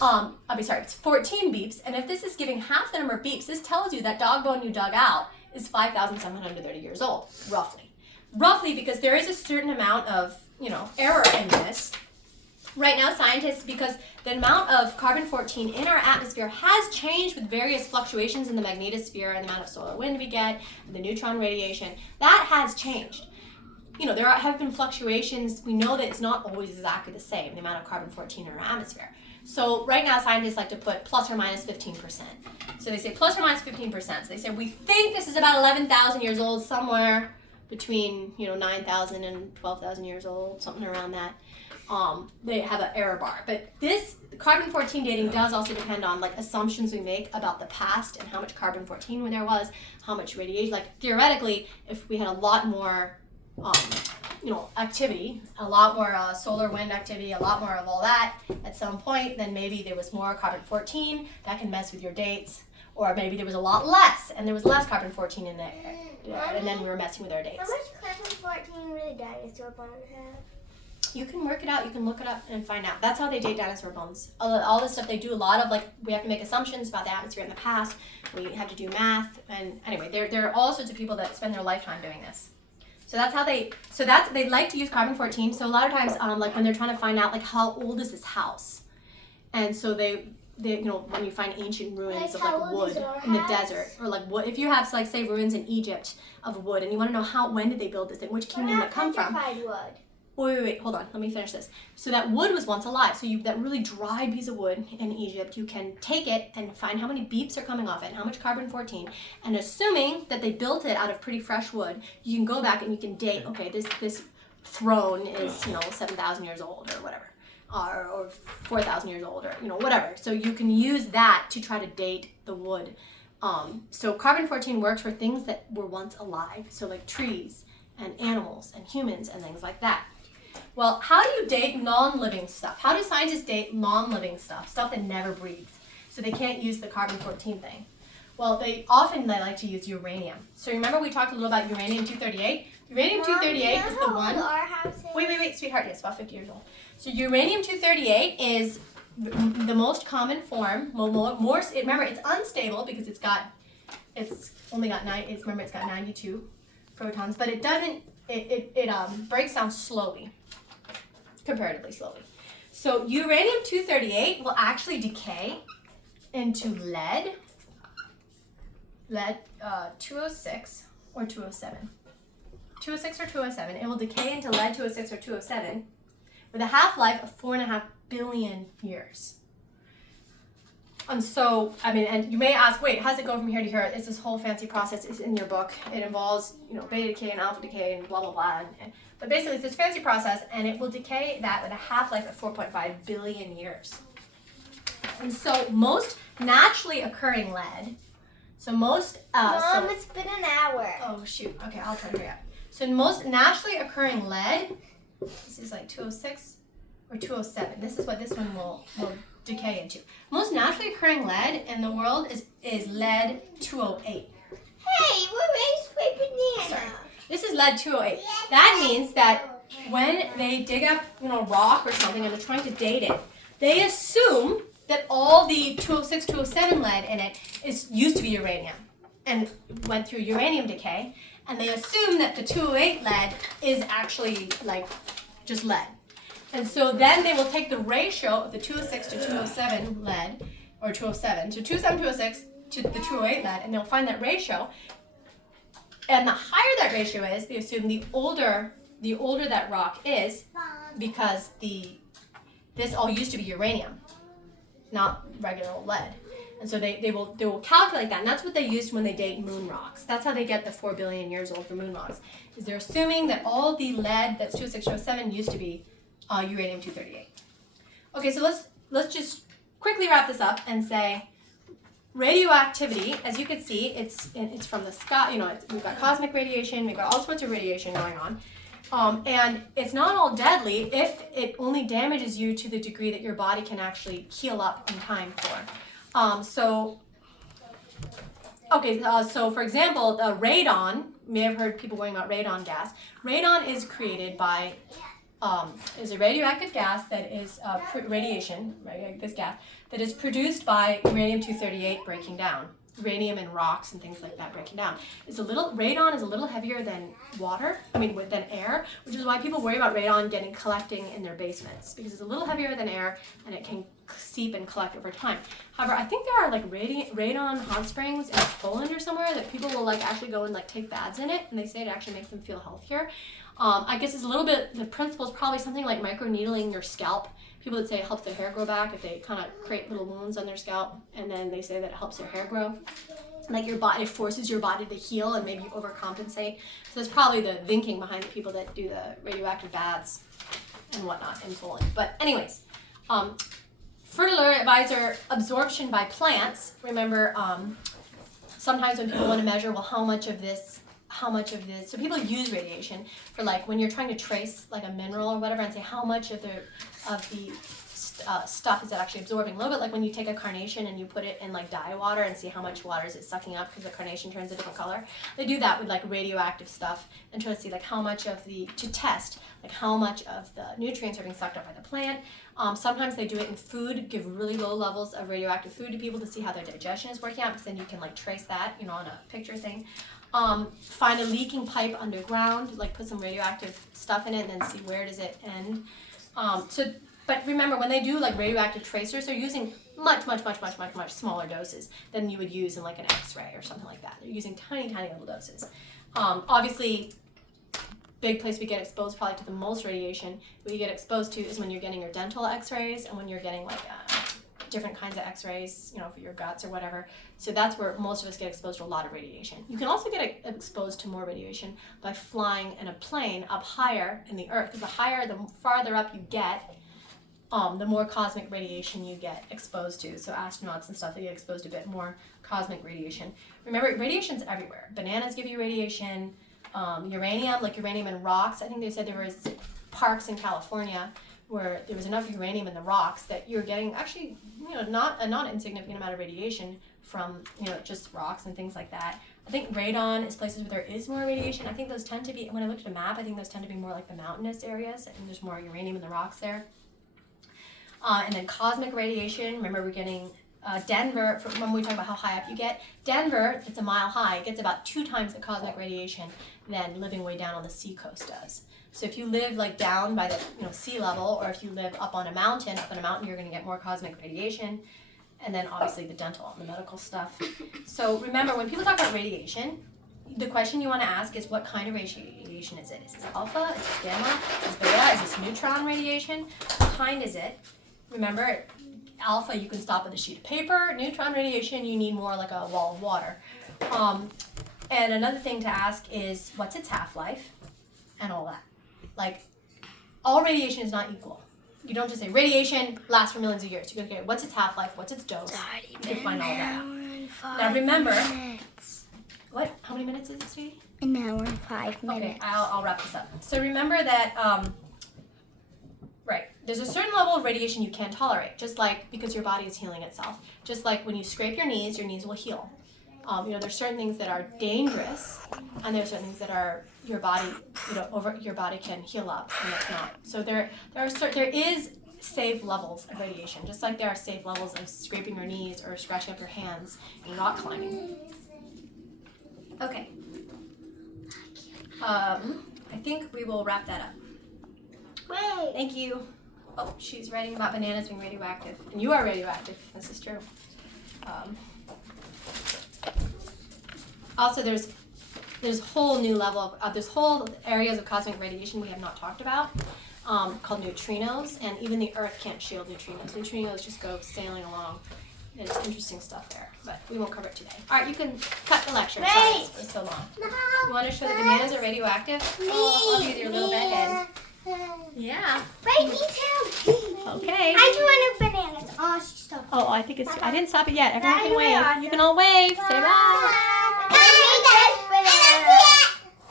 It's 14 beeps, and if this is giving half the number of beeps, this tells you that dog bone you dug out is 5,730 years old, roughly. Roughly, because there is a certain amount of, error in this. Right now, scientists, because the amount of carbon-14 in our atmosphere has changed with various fluctuations in the magnetosphere and the amount of solar wind we get, the neutron radiation, that has changed. There have been fluctuations. We know that it's not always exactly the same, the amount of carbon-14 in our atmosphere. So right now, scientists like to put plus or minus 15%. So they say plus or minus 15%. So they say, we think this is about 11,000 years old, somewhere between 9,000 and 12,000 years old, something around that. They have an error bar. But this carbon-14 dating does also depend on assumptions we make about the past and how much carbon-14 there was, how much radiation. Theoretically, if we had a lot more activity, a lot more solar wind activity, a lot more of all that at some point, then maybe there was more carbon-14 that can mess with your dates, or maybe there was a lot less and there was less carbon-14 in there, and then we were messing with our dates. How much carbon-14 really dinosaur bones have? You can work it out, you can look it up and find out. That's how they date dinosaur bones. All this stuff they do, a lot of we have to make assumptions about the atmosphere in the past. We have to do math, and anyway, there are all sorts of people that spend their lifetime doing this. So that's how they like to use carbon-14. So a lot of times, when they're trying to find out how old is this house, and so they when you find ancient ruins of wood in the desert, or wood, if you have say ruins in Egypt of wood, and you want to know when did they build this thing, which kingdom did it come from? Wood. Wait, hold on. Let me finish this. So that wood was once alive. So that really dry piece of wood in Egypt, you can take it and find how many beeps are coming off it and how much carbon-14. And assuming that they built it out of pretty fresh wood, you can go back and you can date, okay, this throne is, 7,000 years old or whatever. Or 4,000 years old or, whatever. So you can use that to try to date the wood. So carbon-14 works for things that were once alive. So trees and animals and humans and things like that. Well, how do you date non-living stuff? How do scientists date non-living stuff that never breathes? So they can't use the carbon-14 thing. Well, they like to use uranium. So remember we talked a little about uranium-238? Uranium-238 is the one... Our house is? Wait, sweetheart. It's about 50 years old. So uranium-238 is the most common form. Remember, it's unstable because it's got 92 protons, but it doesn't. It breaks down slowly, comparatively slowly. So uranium-238 will actually decay into lead 206 or 207. 206 or 207. It will decay into lead 206 or 207 with a half-life of 4.5 billion years. And so, I mean, and you may ask, wait, how does it go from here to here? It's this whole fancy process. It's in your book. It involves, beta decay and alpha decay and blah, blah, blah. But basically, it's this fancy process, and it will decay that with a half-life of 4.5 billion years. And so, most naturally occurring lead, Mom, it's been an hour. Oh, shoot. Okay, I'll try to hurry up. So, most naturally occurring lead, this is like 206 or 207. This is what this one will decay into. Most naturally occurring lead in the world is lead 208. Hey, we're ready to play banana. Sorry. This is lead 208. That means that when they dig up, rock or something and they're trying to date it, they assume that all the 206, 207 lead in it used to be uranium and went through uranium decay, and they assume that the 208 lead is actually like just lead. And so then they will take the ratio of the 206 to 207 lead, or 207, to 207, 206 to the 208 lead, and they'll find that ratio. And the higher that ratio is, they assume the older that rock is, because this all used to be uranium, not regular old lead. And so they will calculate that, and that's what they used when they date moon rocks. That's how they get the 4 billion years old for moon rocks, is they're assuming that all the lead that's 206, 207 used to be uranium-238. Okay, so let's just quickly wrap this up and say radioactivity, as you can see, it's from the sky. We've got cosmic radiation, we've got all sorts of radiation going on, and it's not all deadly if it only damages you to the degree that your body can actually heal up in time for. So for example, radon. You may have heard people worrying about radon gas. Radon is created by is a radioactive gas that is radiation, right? This gas that is produced by uranium-238 breaking down, uranium and rocks and things like that breaking down. Radon is a little heavier than than air, which is why people worry about radon collecting in their basements, because it's a little heavier than air and it can seep and collect over time. However, I think there are like radon hot springs in Poland or somewhere that people will actually go and take baths in it, and they say it actually makes them feel healthier. I guess it's a little bit, the principle is probably something like microneedling your scalp. People that say it helps their hair grow back if they kind of create little wounds on their scalp, and then they say that it helps their hair grow. Like your body, it forces your body to heal and maybe you overcompensate. So that's probably the thinking behind the people that do the radioactive baths and whatnot in Poland. But anyways, fertilizer absorption by plants. Remember, sometimes when people want to measure, how much of this, so people use radiation for when you're trying to trace a mineral or whatever and say how much of the stuff is it actually absorbing. A little bit like when you take a carnation and you put it in dye water and see how much water is it sucking up because the carnation turns a different color. They do that with radioactive stuff and try to see how much of to test how much of the nutrients are being sucked up by the plant. Sometimes they do it in food, give really low levels of radioactive food to people to see how their digestion is working out, because then you can trace that on a picture thing. Find a leaking pipe underground, put some radioactive stuff in it and then see where does it end. But remember, when they do radioactive tracers, they're using much smaller doses than you would use in an X-ray or something like that. They're using tiny little doses. Obviously, big place we get exposed probably to the most radiation we get exposed to is when you're getting your dental X-rays and when you're getting different kinds of X-rays, for your guts or whatever. So that's where most of us get exposed to a lot of radiation. You can also get exposed to more radiation by flying in a plane up higher in the Earth. Because the farther up you get, the more cosmic radiation you get exposed to. So astronauts and stuff, they get exposed to a bit more cosmic radiation. Remember, radiation's everywhere. Bananas give you radiation. Uranium and rocks. I think they said there was parks in California where there was enough uranium in the rocks that you're getting actually, not a not insignificant amount of radiation from, just rocks and things like that. I think radon is places where there is more radiation. I think those tend to be, when I looked at a map, I think those tend to be more the mountainous areas, and there's more uranium in the rocks there. And then cosmic radiation, remember we're getting Denver, when we talk about how high up you get, Denver, it's a mile high, it gets about 2 times the cosmic radiation than living way down on the seacoast does. So if you live down by the sea level, or if you live up on a mountain, you're going to get more cosmic radiation. And then obviously the dental and the medical stuff. So remember, when people talk about radiation, the question you want to ask is, what kind of radiation is it? Is this alpha? Is this gamma? Is this beta? Is this neutron radiation? What kind is it? Remember, alpha, you can stop with a sheet of paper. Neutron radiation, you need more like a wall of water. And another thing to ask is, what's its half-life? And all that. Like, all radiation is not equal. You don't just say radiation lasts for millions of years. You go, okay, what's its half-life? What's its dose? You can find all that out. Now remember, what? How many minutes is it, sweetie? An hour and 5 minutes. Okay, I'll wrap this up. So remember that, right, there's a certain level of radiation you can't tolerate, just like because your body is healing itself. Just like when you scrape your knees will heal. There's certain things that are dangerous, and there's certain things that are your body, your body can heal up, and it's not. So there is safe levels of radiation, just like there are safe levels of scraping your knees or scratching up your hands in rock climbing. Okay. I think we will wrap that up. Wait. Thank you. Oh, she's writing about bananas being radioactive, and you are radioactive. This is true. Also, there's whole new level of there's whole areas of cosmic radiation we have not talked about, called neutrinos, and even the Earth can't shield neutrinos. Neutrinos just go sailing along. There's interesting stuff there, but we won't cover it today. All right, you can cut the lecture. Sorry, it's been so long. No. You want to show that bananas are radioactive? Oh, I'll be with your little bedhead. Yeah. Wait, me too. Okay. I do want bananas. Oh, she's so. Oh, I think it's. I didn't stop it yet. Everyone can Bye. wave. You can all wave. Say bye. Bye.